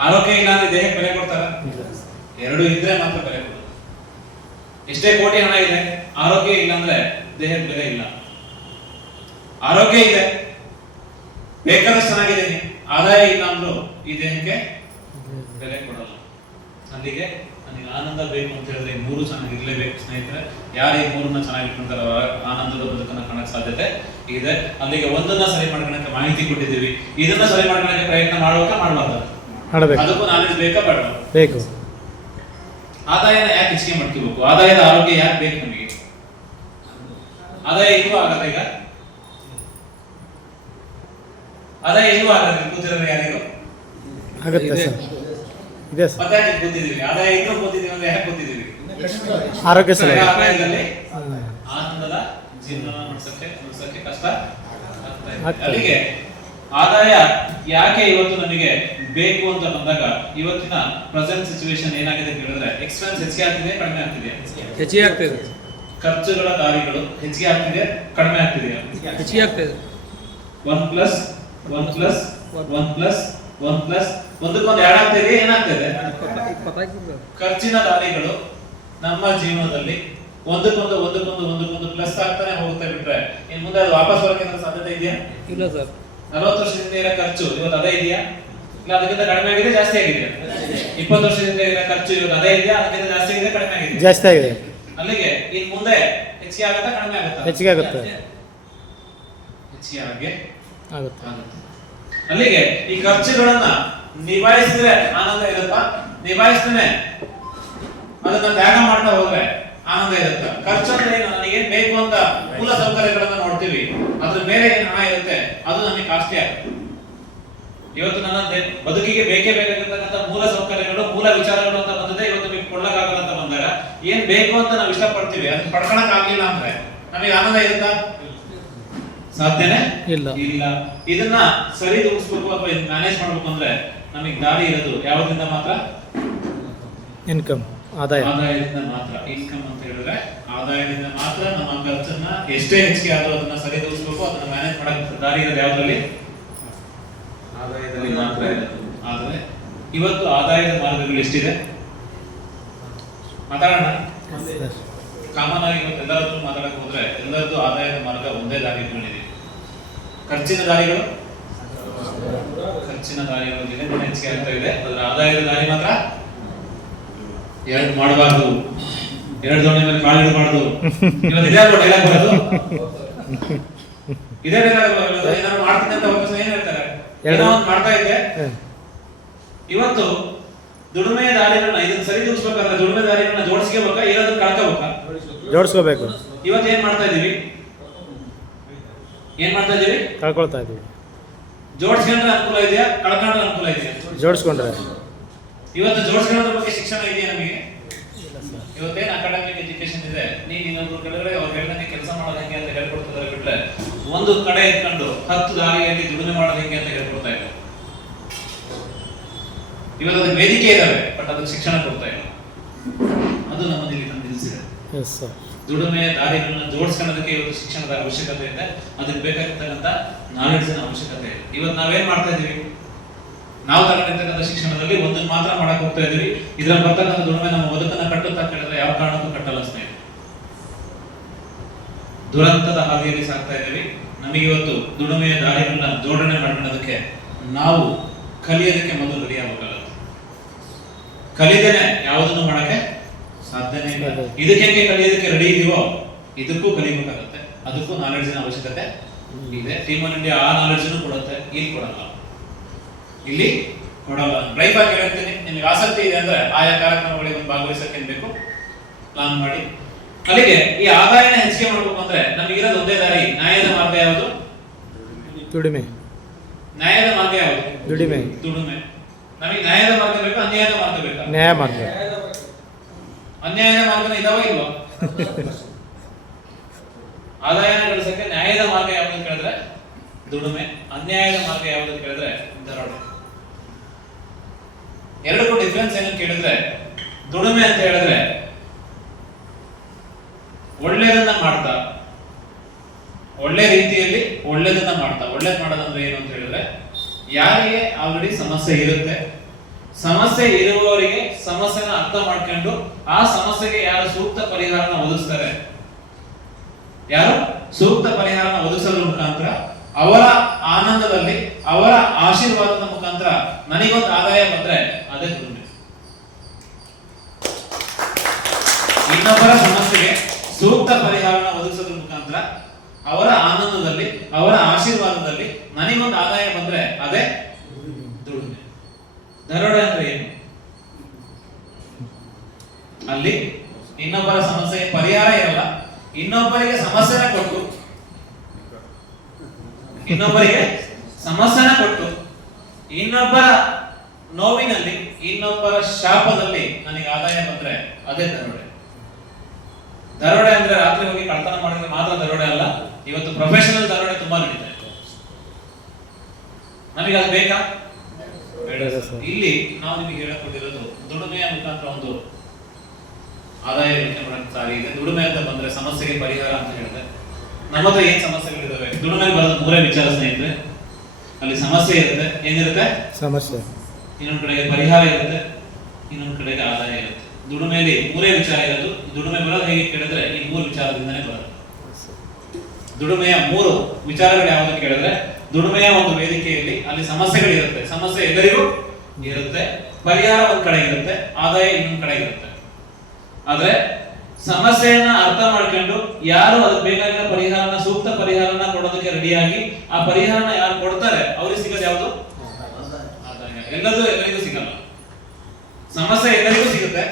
ಆರೋಗ್ಯ ಇಲ್ಲ ಅಂದ್ರೆ ದೇಹಕ್ಕೆ ಬೆಲೆ ಕೊಡ್ತಾರ? ಎರಡು ಇದ್ರೆ ಮಾತ್ರ ಬೆಲೆ ಕೊಡೋದು. ಎಷ್ಟೇ ಕೋಟಿ ಹಣ ಇದೆ, ಆರೋಗ್ಯ ಇಲ್ಲ ಅಂದ್ರೆ ದೇಹಕ್ಕೆ ಬೆಲೆ ಇಲ್ಲ. ಆರೋಗ್ಯ ಇದೆ, ಬೇಕಾದಷ್ಟು ಚೆನ್ನಾಗಿದ್ದೀನಿ, ಆದಾಯ ಇಲ್ಲ ಅಂದ್ರೂ ಈ ದೇಹಕ್ಕೆ ಬೆಲೆ ಕೊಡಲ್ಲ. ಅಲ್ಲಿಗೆ ನನಗೆ ಆನಂದ ಬೇಕು ಅಂತ ಹೇಳಿದ್ರೆ ಈ ಮೂರು ಚೆನ್ನಾಗಿರ್ಲೇಬೇಕು ಸ್ನೇಹಿತರೆ. ಯಾರು ಈ ಮೂರನ್ನ ಚೆನ್ನಾಗಿ ಇಟ್ಕೊಂತಾರ ಆನಂದದ ಬದುಕನ್ನ ಕಾಣಕ್ ಸಾಧ್ಯತೆ ಇದೆ. ಅಲ್ಲಿಗೆ ಒಂದನ್ನ ಸರಿ ಮಾಡ್ಕೊಳಕ್ಕೆ ಮಾಹಿತಿ ಕೊಟ್ಟಿದ್ದೀವಿ. ಇದನ್ನ ಸರಿ ಮಾಡ್ಕೊಳಕ್ಕೆ ಪ್ರಯತ್ನ ಮಾಡ್ಬೇಕಾ ಮಾಡಬಾರ್ದು? ಮಾಡಬೇಕು. ಅದಕ್ಕೂ ನಾಲೆಜ್ ಬೇಕಾ ಬೇಡ? ಬೇಕು. ಆದಾಯನ ಯಾಕೆ ಹೆಚ್ಚಿಗೆ ಮಾಡ್ಕೋಬೇಕು? ಆದಾಯದ ಆರೋಗ್ಯ ಯಾಕೆ ಬೇಕು ನಮಗೆ? ಆದಾಯ ಇಲ್ವಾ ಆಗದ? ಈಗ ಆದಾಯ ಇಲ್ವಾ ಆಗದ? ಕೂತಿರೋರು ಯಾರಿಗೂ ಆಗುತ್ತೆ ಸರ್. ಇದೆ ಸರ್. ಮತ್ತೆ ಯಾಕೆ ಕೂತಿದೀವಿ? ಆದಾಯ ಇನ್ನೂ ಕೂತಿದೀವಿ ಅಂದ್ರೆ ಯಾಕೆ ಕೂತಿದೀವಿ? ಆರೋಗ್ಯ ಸರ್. ಆದಾಯದಲ್ಲಿ ಆನಂದದ ಜೀವನ ನಡೆಸಕ್ಕೆ ಕಷ್ಟ ಆಗ್ತಾ ಇದೆ. ಅಲ್ಲಿಗೆ ಆದಾಯ ಯಾಕೆ ಇವತ್ತು ನಮಗೆ ಬೇಕು ಅಂತ ಬಂದಾಗ, ಇವತ್ತಿನ ಪ್ರೆಸೆಂಟ್ ಸಿಚುವೇಶನ್ ಏನಾಗಿದೆ ಅಂತ ಹೇಳಿದ್ರೆ, ಎಕ್ಸ್ಪೆನ್ಸ್ ಹೆಚ್ಚಿಗೆ ಆಗ್ತಿದೆ, ಕಡಿಮೆ ಆಗ್ತಿದೆ? ಹೆಚ್ಚಿಗೆ ಆಗ್ತಿದೆ. ಖರ್ಚುಗಳ ದಾರಿಗಳು ಹೆಚ್ಚಿಗೆ ಆಗ್ತಿದೆ, ಕಡಿಮೆ ಆಗ್ತಿದೆ? ಹೆಚ್ಚಿಗೆ ಆಗ್ತಿದೆ. 1+1+1+1+1 ಒಂದಕ್ಕೊಂದು ಆಡ್ ಆಗ್ತಿದೆ. ಏನಾಗ್ತಿದೆ? ಖರ್ಚಿನ ದಾರಿಗಳು ನಮ್ಮ ಜೀವನದಲ್ಲಿ ಒಂದಕ್ಕೊಂದು ಪ್ಲಸ್ ಆಗ್ತಾನೆ ಹೋಗುತ್ತೆ. ಬಿಟ್ರೆ ಇನ್ ಮುಂದೆ ಅದು ವಾಪಸ್ ಬರೋಕೆ ಸಾಧ್ಯತೆ ಇದೆಯಾ? ಇಲ್ಲ ಸರ್. 40 ವರ್ಷದಿಂದ ಇರೋ ಖರ್ಚು ಇವತ್ತು ಅದೇ ಇದೆಯಾ? ಇಲ್ಲ ಅದಕ್ಕಿಂತ ಕಡಿಮೆ ಆಗಿದೆ, ಜಾಸ್ತಿ ಆಗಿದೆ? 20 ವರ್ಷದಿಂದ ಇರೋ ಖರ್ಚು ಇವತ್ತು ಅದೇ ಇದೆಯಾ? ಅದಕ್ಕಿಂತ ಜಾಸ್ತಿ ಆಗಿದೆ, ಕಡಿಮೆ ಆಗಿದೆ? ಜಾಸ್ತಿ ಆಗಿದೆ. ಅಲ್ಲಿಗೆ ಇನ್ ಮುಂದೆ ಹೆಚ್ಚಿಗೆ ಆಗುತ್ತಾ, ಕಡಿಮೆ ಆಗುತ್ತಾ? ಹೆಚ್ಚಿಗೆ ಆಗುತ್ತೆ. ಹೆಚ್ಚಿಗೆ ಆಗುತ್ತೆ. ಅಲ್ಲಿಗೆ ಈ ಖರ್ಚುಗಳನ್ನ ನಿಭಾಯಿಸಿದ್ರೆ ಆನಂದ ಇರುತ್ತಾ? ನಿಭಾಯಿಸ್ತಾನೆ ಅದನ್ನ ತ್ಯಾಗ ಮಾಡ್ತಾ ಹೋದ್ರೆ ಆನಂದ ಇರುತ್ತೆ. ಖರ್ಚು ಅಂದ್ರೆ ಏನು? ನನಗೆ ಬೇಕು ಅಂತ ಮೂಲ ಸೌಕರ್ಯಗಳನ್ನ ನೋಡ್ತೀವಿ, ಅದ್ರ ಮೇಲೆ ಏನು ಹಣ ಇರುತ್ತೆ ಅದು ನಮಗೆ ಕಾಸ್ಟ್ಲಿ ಆಗುತ್ತೆ. ಇವತ್ತು ನನ್ನ ಬದುಕಿಗೆ ಬೇಕೇ ಬೇಕಾಗಿರ್ತಕ್ಕಂಥ ಮೂಲ ಸೌಕರ್ಯಗಳು, ಮೂಲ ವಿಚಾರಗಳು ಅಂತ ಬಂದಿದೆ. ಇವತ್ತು ನಿಮ್ಗೆ ಕೊಳ್ಳಕ್ಕಾಗಲ್ಲ ಅಂತ ಬಂದಾಗ ಏನ್ ಬೇಕು ಅಂತ ನಾವು ಇಷ್ಟಪಡ್ತೀವಿ, ಅದನ್ನ ಪಡ್ಕೊಳಕ್ ಆಗ್ಲಿಲ್ಲ ಅಂದ್ರೆ ನಮಗೆ ಆನಂದ ಇರುತ್ತಾ? ಸಾಧ್ಯನೇ ಇಲ್ಲ. ಇದನ್ನ ಸರಿ ತೂಗಿಸ್ಬೇಕು ಅಥವಾ ಮ್ಯಾನೇಜ್ ಮಾಡ್ಬೇಕು ಅಂದ್ರೆ ನಮಗೆ ದಾರಿ ಇರೋದು ಯಾವ್ದ್ರಿಂದ ಮಾತ್ರ? ಇನ್ಕಮ್, ಆದಾಯ. ಆದಾಯದಿಂದ ಮಾತ್ರ. ಇನ್ಕಮ್ ಅಂತ ಹೇಳಿದ್ರೆ ಆದಾಯದಿಂದ ಮಾತ್ರ ನಮ್ಮ ಖರ್ಚನ್ನ ಎಷ್ಟೇ ಹೆಚ್ಚಿಗೆ ಆದ್ರೂ ಅದನ್ನ ಸರಿ ತೂಗಿಸ್ಬೇಕು, ಅದನ್ನ ಮ್ಯಾನೇಜ್ ಮಾಡಕ್ ದಾರಿ ಇರೋದು ಯಾವ್ದ್ರಲ್ಲಿ? ಆದಾಯದಲ್ಲಿ ಮಾತ್ರ ಇರೋದು. ಆದ್ರೆ ಇವತ್ತು ಆದಾಯದ ಮಾರ್ಗಗಳು ಎಷ್ಟಿದೆ ಮಾತಾಡೋಣ. ಕಾಮನ್ ಆಗಿ ಇವತ್ತು ಎಲ್ಲರದ್ದು ಮಾತಾಡಕ್ ಹೋದ್ರೆ ಎಲ್ಲರದ್ದು ಆದಾಯದ ಮಾರ್ಗ ಒಂದೇ ದಾರಿ ಇಟ್ಕೊಂಡಿದೆ. ಖರ್ಚಿನ ದಾರಿಗಳು ದಿನೇ ದಿನೇ ಹೆಚ್ಚಿಗೆ ಆಗ್ತಾ ಇದೆ. ಅದರ ಆದಾಯದ ದಾರಿ ಮಾತ್ರ ಎರಡು ಮಾಡಬಾರ್ದು, ಎರಡು ದೋಣಿ ಮೇಲೆ ಕಾಳು ಇಡಬಾರ್ದು. ಇವತ್ತು ಇದೇ ಡೈಲಾಗ್ ಬರೋದು, ಇದೇ ಡೈಲಾಗ್ ಬರೋದು. ಏನಾದ್ರು ಮಾಡ್ತೀನಿ ಅಂತ ವಾಪಸ್ ಏನ್ ಹೇಳ್ತಾರೆ? ಏನೋ ಒಂದು ಮಾಡ್ತಾ ಇದ್ದೆ. ಇವತ್ತು ದುಡಿಮೆ ದಾರಿಗಳನ್ನ ಇದನ್ನ ಸರಿ ತೂಗಿಸ್ಬೇಕಾದ್ರೆ ದುಡಿಮೆ ದಾರಿಗಳನ್ನ ಜೋಡಿಸ್ಕೋಬೇಕಾ, ಏನಾದ್ರು ಕಳ್ಕೋಬೇಕಾ? ಜೋಡಿಸ್ಕೋಬೇಕು. ಇವತ್ತು ಏನ್ ಮಾಡ್ತಾ ಇದೀವಿ? ಕಳ್ಕೊಳ್ತಾ ಇದೀವಿ. ಜೋಡಿಸ್ಕೊಂಡ್ರೆ ಅನುಕೂಲ ಇದೆಯಾ, ಕಳ್ಕೊಂಡ್ರೆ ಅನುಕೂಲ ಇದೆಯಾ? ಜೋಡಿಸ್ಕೊಂಡ್ರೆ. ಇವತ್ತು ಜೋಡಿಸ್ಕೊಳ್ಳೋದ್ರ ಬಗ್ಗೆ ಶಿಕ್ಷಣ ಇದೆಯಾ ನಮಗೆ? ಇವತ್ತೇನು ಅಕಾಡೆಮಿಕ್ ಎಜುಕೇಶನ್ ಇದೆ, ನೀನು ಇನ್ನೊಬ್ರು ಕೆಳಗಡೆ ಅವ್ರು ಹೇಳ್ದಂಗೆ ಕೆಲಸ ಮಾಡೋದು ಹೆಂಗೆ ಅಂತ ಹೇಳ್ಕೊಡ್ತಿದ್ದಾರೆ ಬಿಟ್ರೆ ಒಂದು ಕಡೆ ಇಟ್ಕೊಂಡು 10 ದಾರಿಯಲ್ಲಿ ದುಡಿಮೆ ಮಾಡೋದು ಹೆಂಗೆ ಅಂತ ಹೇಳ್ಕೊಡ್ತಾ ಇಲ್ಲ. ಇವತ್ತು ಅದಕ್ಕೆ ವೇದಿಕೆ ಇದಾವೆ, ಬಟ್ ಅದಕ್ಕೆ ಶಿಕ್ಷಣ ಕೊಡ್ತಾ ಇಲ್ಲ. ಅದು ನಮ್ಮಲ್ಲಿ ಇಲ್ಲಿ ತಂದು ನಿಲ್ಲಿಸಿದೆ. ದುಡಿಮೆ ದಾರಿಗಳನ್ನ ಜೋಡಿಸ್ಕೊಳ್ಳೋದಕ್ಕೆ ಇವತ್ತು ಶಿಕ್ಷಣದ ಅವಶ್ಯಕತೆ ಇದೆ. ಅದಕ್ಕೆ ಬೇಕಾಗಿರ್ತಕ್ಕಂಥ ನಾಲೆಡ್ಜಿನ ಅವಶ್ಯಕತೆ ಇದೆ. ಇವತ್ತು ನಾವೇನ್ ಮಾಡ್ತಾ ಇದೀವಿ? ನಾವು ತಗೊಂಡಿರ್ತಕ್ಕಂಥ ಶಿಕ್ಷಣದಲ್ಲಿ ಒಂದನ್ನು ಮಾತ್ರ ಮಾಡಕ್ ಹೋಗ್ತಾ ಇದೀವಿ. ಇದ್ರಲ್ಲಿ ಬರ್ತಕ್ಕಂಥ ದುಡಿಮೆ ನಮ್ಮ ಬದುಕನ್ನ ಕಟ್ಟುತ್ತಾ ಕೇಳಿದ್ರೆ ಯಾವ ಕಾರಣಕ್ಕೂ ಕಟ್ಟಲ್ಲ ಸ್ನೇಹಿತರೆ. ದುರಂತದ ಹಾದಿಯಲ್ಲಿ ಸಾಕ್ತಾ ಇದೀವಿ. ನಮಗೆ ಇವತ್ತು ದುಡಿಮೆಯ ದಾರಿಗಳನ್ನ ಜೋಡಣೆ ಮಾಡ್ಕೊಳ್ಳೋದಕ್ಕೆ ನಾವು ಕಲಿಯೋದಕ್ಕೆ ಮೊದಲು ರೆಡಿ ಆಗಬೇಕಾಗುತ್ತೆ. ಕಲಿದೇನೆ ಯಾವುದನ್ನು ಮಾಡಕ್ಕೆ ಸಾಧ್ಯನೇ ಇಲ್ಲ. ಇದಕ್ಕೆ ಹೆಂಗೆ ಕಲಿಯೋದಕ್ಕೆ ರೆಡಿ ಇದೀವೋ ಇದಕ್ಕೂ ಕಲಿಬೇಕಾಗುತ್ತೆ, ಅದಕ್ಕೂ ನಾಲೆಡ್ಜಿನ ಅವಶ್ಯಕತೆ ಇದೆ. ಟೀಮ್ ಒನ್ ಇಂಡಿಯಾ ಆ ನಾಲೆಡ್ಜನ್ನು ಕೊಡುತ್ತೆ, ಇಲ್ಲಿ ಕೊಡಲ್ಲ, ಇಲ್ಲಿ ಕೊಡಲ್ಲ. ಬ್ರೈಫ್ ಆಗಿ ಹೇಳ್ತೀನಿ, ನಿಮಗೆ ಆಸಕ್ತಿ ಇದೆ ಅಂದ್ರೆ ಆಯಾ ಕಾರ್ಯಕ್ರಮಗಳಿಗೆ ಒಂದು ಭಾಗವಹಿಸಕ್ಕೆ ಏನ್ ಬೇಕು ಪ್ಲಾನ್ ಮಾಡಿ. ಅಲ್ಲಿಗೆ ಈ ಆದಾಯನ ಹೆಚ್ಚಿಗೆ ಮಾಡ್ಬೇಕು ಅಂದ್ರೆ ನಮಗೆ ಇರೋದು ಒಂದೇ ದಾರಿ. ನ್ಯಾಯದ ಮಾರ್ಗ ಯಾವುದು? ದುಡಿಮೆ. ನ್ಯಾಯದ ಮಾರ್ಗ ಯಾವುದು? ದುಡಿಮೆ. ದುಡಿಮೆ. ನಮಗೆ ನ್ಯಾಯದ ಮಾರ್ಗ ಬೇಕಾ ಅನ್ಯಾಯದ ಮಾರ್ಗ ಬೇಕಾ? ನ್ಯಾಯ ಮಾರ್ಗ. ಅನ್ಯಾಯದ ಮಾರ್ಗನ ಇದಾವ ಇಲ್ವಾ? ಆದಾಯನ ಗಳಿಸಕ್ಕೆ ನ್ಯಾಯದ ಮಾರ್ಗ ಯಾವುದು ಅಂತ ಕೇಳಿದ್ರೆ ದುಡಿಮೆ, ಅನ್ಯಾಯದ ಮಾರ್ಗ ಯಾವುದು ಅಂತ ಕೇಳಿದ್ರೆ ದರೋಡೆ. ಎರಡಕ್ಕೂ ಡಿಫ್ರೆನ್ಸ್ ಏನು ಕೇಳಿದ್ರೆ, ದುಡಿಮೆ ಅಂತ ಹೇಳಿದ್ರೆ ಒಳ್ಳೆಯದನ್ನ ಮಾಡ್ತಾ, ಒಳ್ಳೆ ರೀತಿಯಲ್ಲಿ ಒಳ್ಳೆದನ್ನ ಮಾಡ್ತಾ. ಒಳ್ಳೇದ್ ಮಾಡೋದಂದ್ರೆ ಏನು ಅಂತ ಹೇಳಿದ್ರೆ, ಯಾರಿಗೆ ಆಲ್ರೆಡಿ ಸಮಸ್ಯೆ ಇರುತ್ತೆ, ಸಮಸ್ಯೆ ಇರುವವರಿಗೆ ಸಮಸ್ಯೆನ ಅರ್ಥ ಮಾಡ್ಕೊಂಡು ಆ ಸಮಸ್ಯೆಗೆ ಯಾರು ಸೂಕ್ತ ಪರಿಹಾರನ ಒದಗಿಸ್ತಾರೆ, ಯಾರು ಸೂಕ್ತ ಪರಿಹಾರನ ಒದಗಿಸೋದ್ರ ಮುಖಾಂತರ ಅವರ ಆನಂದದಲ್ಲಿ, ಅವರ ಆಶೀರ್ವಾದದ ಮುಖಾಂತರ ನನಗೊಂದು ಆದಾಯ ಬಂದ್ರೆ ಅದೇ ದುಡಿಮೆ. ಇನ್ನೊಬ್ಬರ ಸಮಸ್ಯೆಗೆ ಸೂಕ್ತ ಪರಿಹಾರನ ಒದಗಿಸೋದ್ರ ಮುಖಾಂತರ ಅವರ ಆನಂದದಲ್ಲಿ, ಅವರ ಆಶೀರ್ವಾದದಲ್ಲಿ ನನಗೊಂದು ಆದಾಯ ಬಂದ್ರೆ ಅದೇ ದುಡಿಮೆ. ದರೋಡೆ ಅಂದ್ರೆ ಏನು? ಅಲ್ಲಿ ಇನ್ನೊಬ್ಬರ ಸಮಸ್ಯೆಗೆ ಪರಿಹಾರ ಇರಲ್ಲ, ಇನ್ನೊಬ್ಬರಿಗೆ ಸಮಸ್ಯೆನ ಕೊಟ್ಟು, ಇನ್ನೊಬ್ಬರಿಗೆ ಸಮಸ್ಯೆನ ಕೊಟ್ಟು, ಇನ್ನೊಬ್ಬರ ನೋವಿನಲ್ಲಿ, ಇನ್ನೊಬ್ಬರ ಶಾಪದಲ್ಲಿ ನನಗೆ ಆದಾಯ ಬಂದ್ರೆ ಅದೇ ದರೋಡೆ. ದರೋಡೆ ಅಂದ್ರೆ ರಾತ್ರಿ ಹೋಗಿ ಕಳ್ತನ ಮಾಡಿದ್ರೆ ಮಾತ್ರ ದರೋಡೆ ಅಲ್ಲ, ಇವತ್ತು ಪ್ರೊಫೆಷನಲ್ ದರೋಡೆ ತುಂಬಾ ನಡೀತಾ ಇದೆ. ನಮಗೆ ಅದು ಬೇಕಾ? ಇಲ್ಲಿ ನಾವು ನಿಮಗೆ ಹೇಳಿಕೊಟ್ಟಿರೋದು ದುಡಿಮೆಯ ಮುಖಾಂತರ ಒಂದು ಆದಾಯ ಗಳಿಕೆ ಮಾಡಕ್ಕೆ ದಾರಿ ಇದೆ. ದುಡಿಮೆ ಅಂತ ಬಂದ್ರೆ ಸಮಸ್ಯೆಗೆ ಪರಿಹಾರ ಅಂತ ಹೇಳಿದ್ರೆ ನಮ್ಮ ಹತ್ರ ಏನ್ ಸಮಸ್ಯೆಗಳಿದಾವೆ? ದುಡಿಮೆಗೆ ಬರೋದು ಮೂರೇ ವಿಚಾರ ಸ್ನೇಹಿತರೆ. ಅಲ್ಲಿ ಸಮಸ್ಯೆ ಇರುತ್ತೆ, ಏನಿರುತ್ತೆ? ಸಮಸ್ಯೆ. ಇನ್ನೊಂದ್ ಕಡೆಗೆ ಪರಿಹಾರ ಇರುತ್ತೆ, ಇನ್ನೊಂದ್ ಕಡೆಗೆ ಆದಾಯ ಇರುತ್ತೆ. ದುಡಿಮೆಯಲ್ಲಿ ಮೂರೇ ವಿಚಾರ ಇರೋದು. ದುಡಿಮೆ ಬರೋದು ಹೇಗೆ ಕೇಳಿದ್ರೆ ಈ ಮೂರು ವಿಚಾರದಿಂದನೇ ಬರೋದು. ದುಡಿಮೆಯ ಮೂರು ವಿಚಾರಗಳು ಯಾವುದು ಕೇಳಿದ್ರೆ, ದುಡಿಮೆಯ ಒಂದು ವೇದಿಕೆಯಲ್ಲಿ ಅಲ್ಲಿ ಸಮಸ್ಯೆಗಳಿರುತ್ತೆ, ಸಮಸ್ಯೆ ಎಲ್ಲರಿಗೂ ಇರುತ್ತೆ, ಪರಿಹಾರ ಒಂದ್ ಕಡೆ ಇರುತ್ತೆ, ಆದಾಯ ಇನ್ನೊಂದ್ ಕಡೆ ಇರುತ್ತೆ. ಆದ್ರೆ ಸಮಸ್ಯೆಯನ್ನ ಅರ್ಥ ಮಾಡ್ಕೊಂಡು ಯಾರು ಅದಕ್ಕೆ ಬೇಕಾಗಿರೋ ಪರಿಹಾರನ, ಸೂಕ್ತ ಪರಿಹಾರನ ಕೊಡೋದಕ್ಕೆ ರೆಡಿಯಾಗಿ ಆ ಪರಿಹಾರನ ಯಾರು ಕೊಡ್ತಾರೆ ಅವ್ರಿಗೆ ಸಿಗೋದು ಯಾವುದು? ಆದಾಯ. ಎಲ್ಲದೂ ಎಲ್ಲರಿಗೂ ಸಿಗಲ್ಲ. ಸಮಸ್ಯೆ ಎಲ್ಲರಿಗೂ ಸಿಗುತ್ತೆ,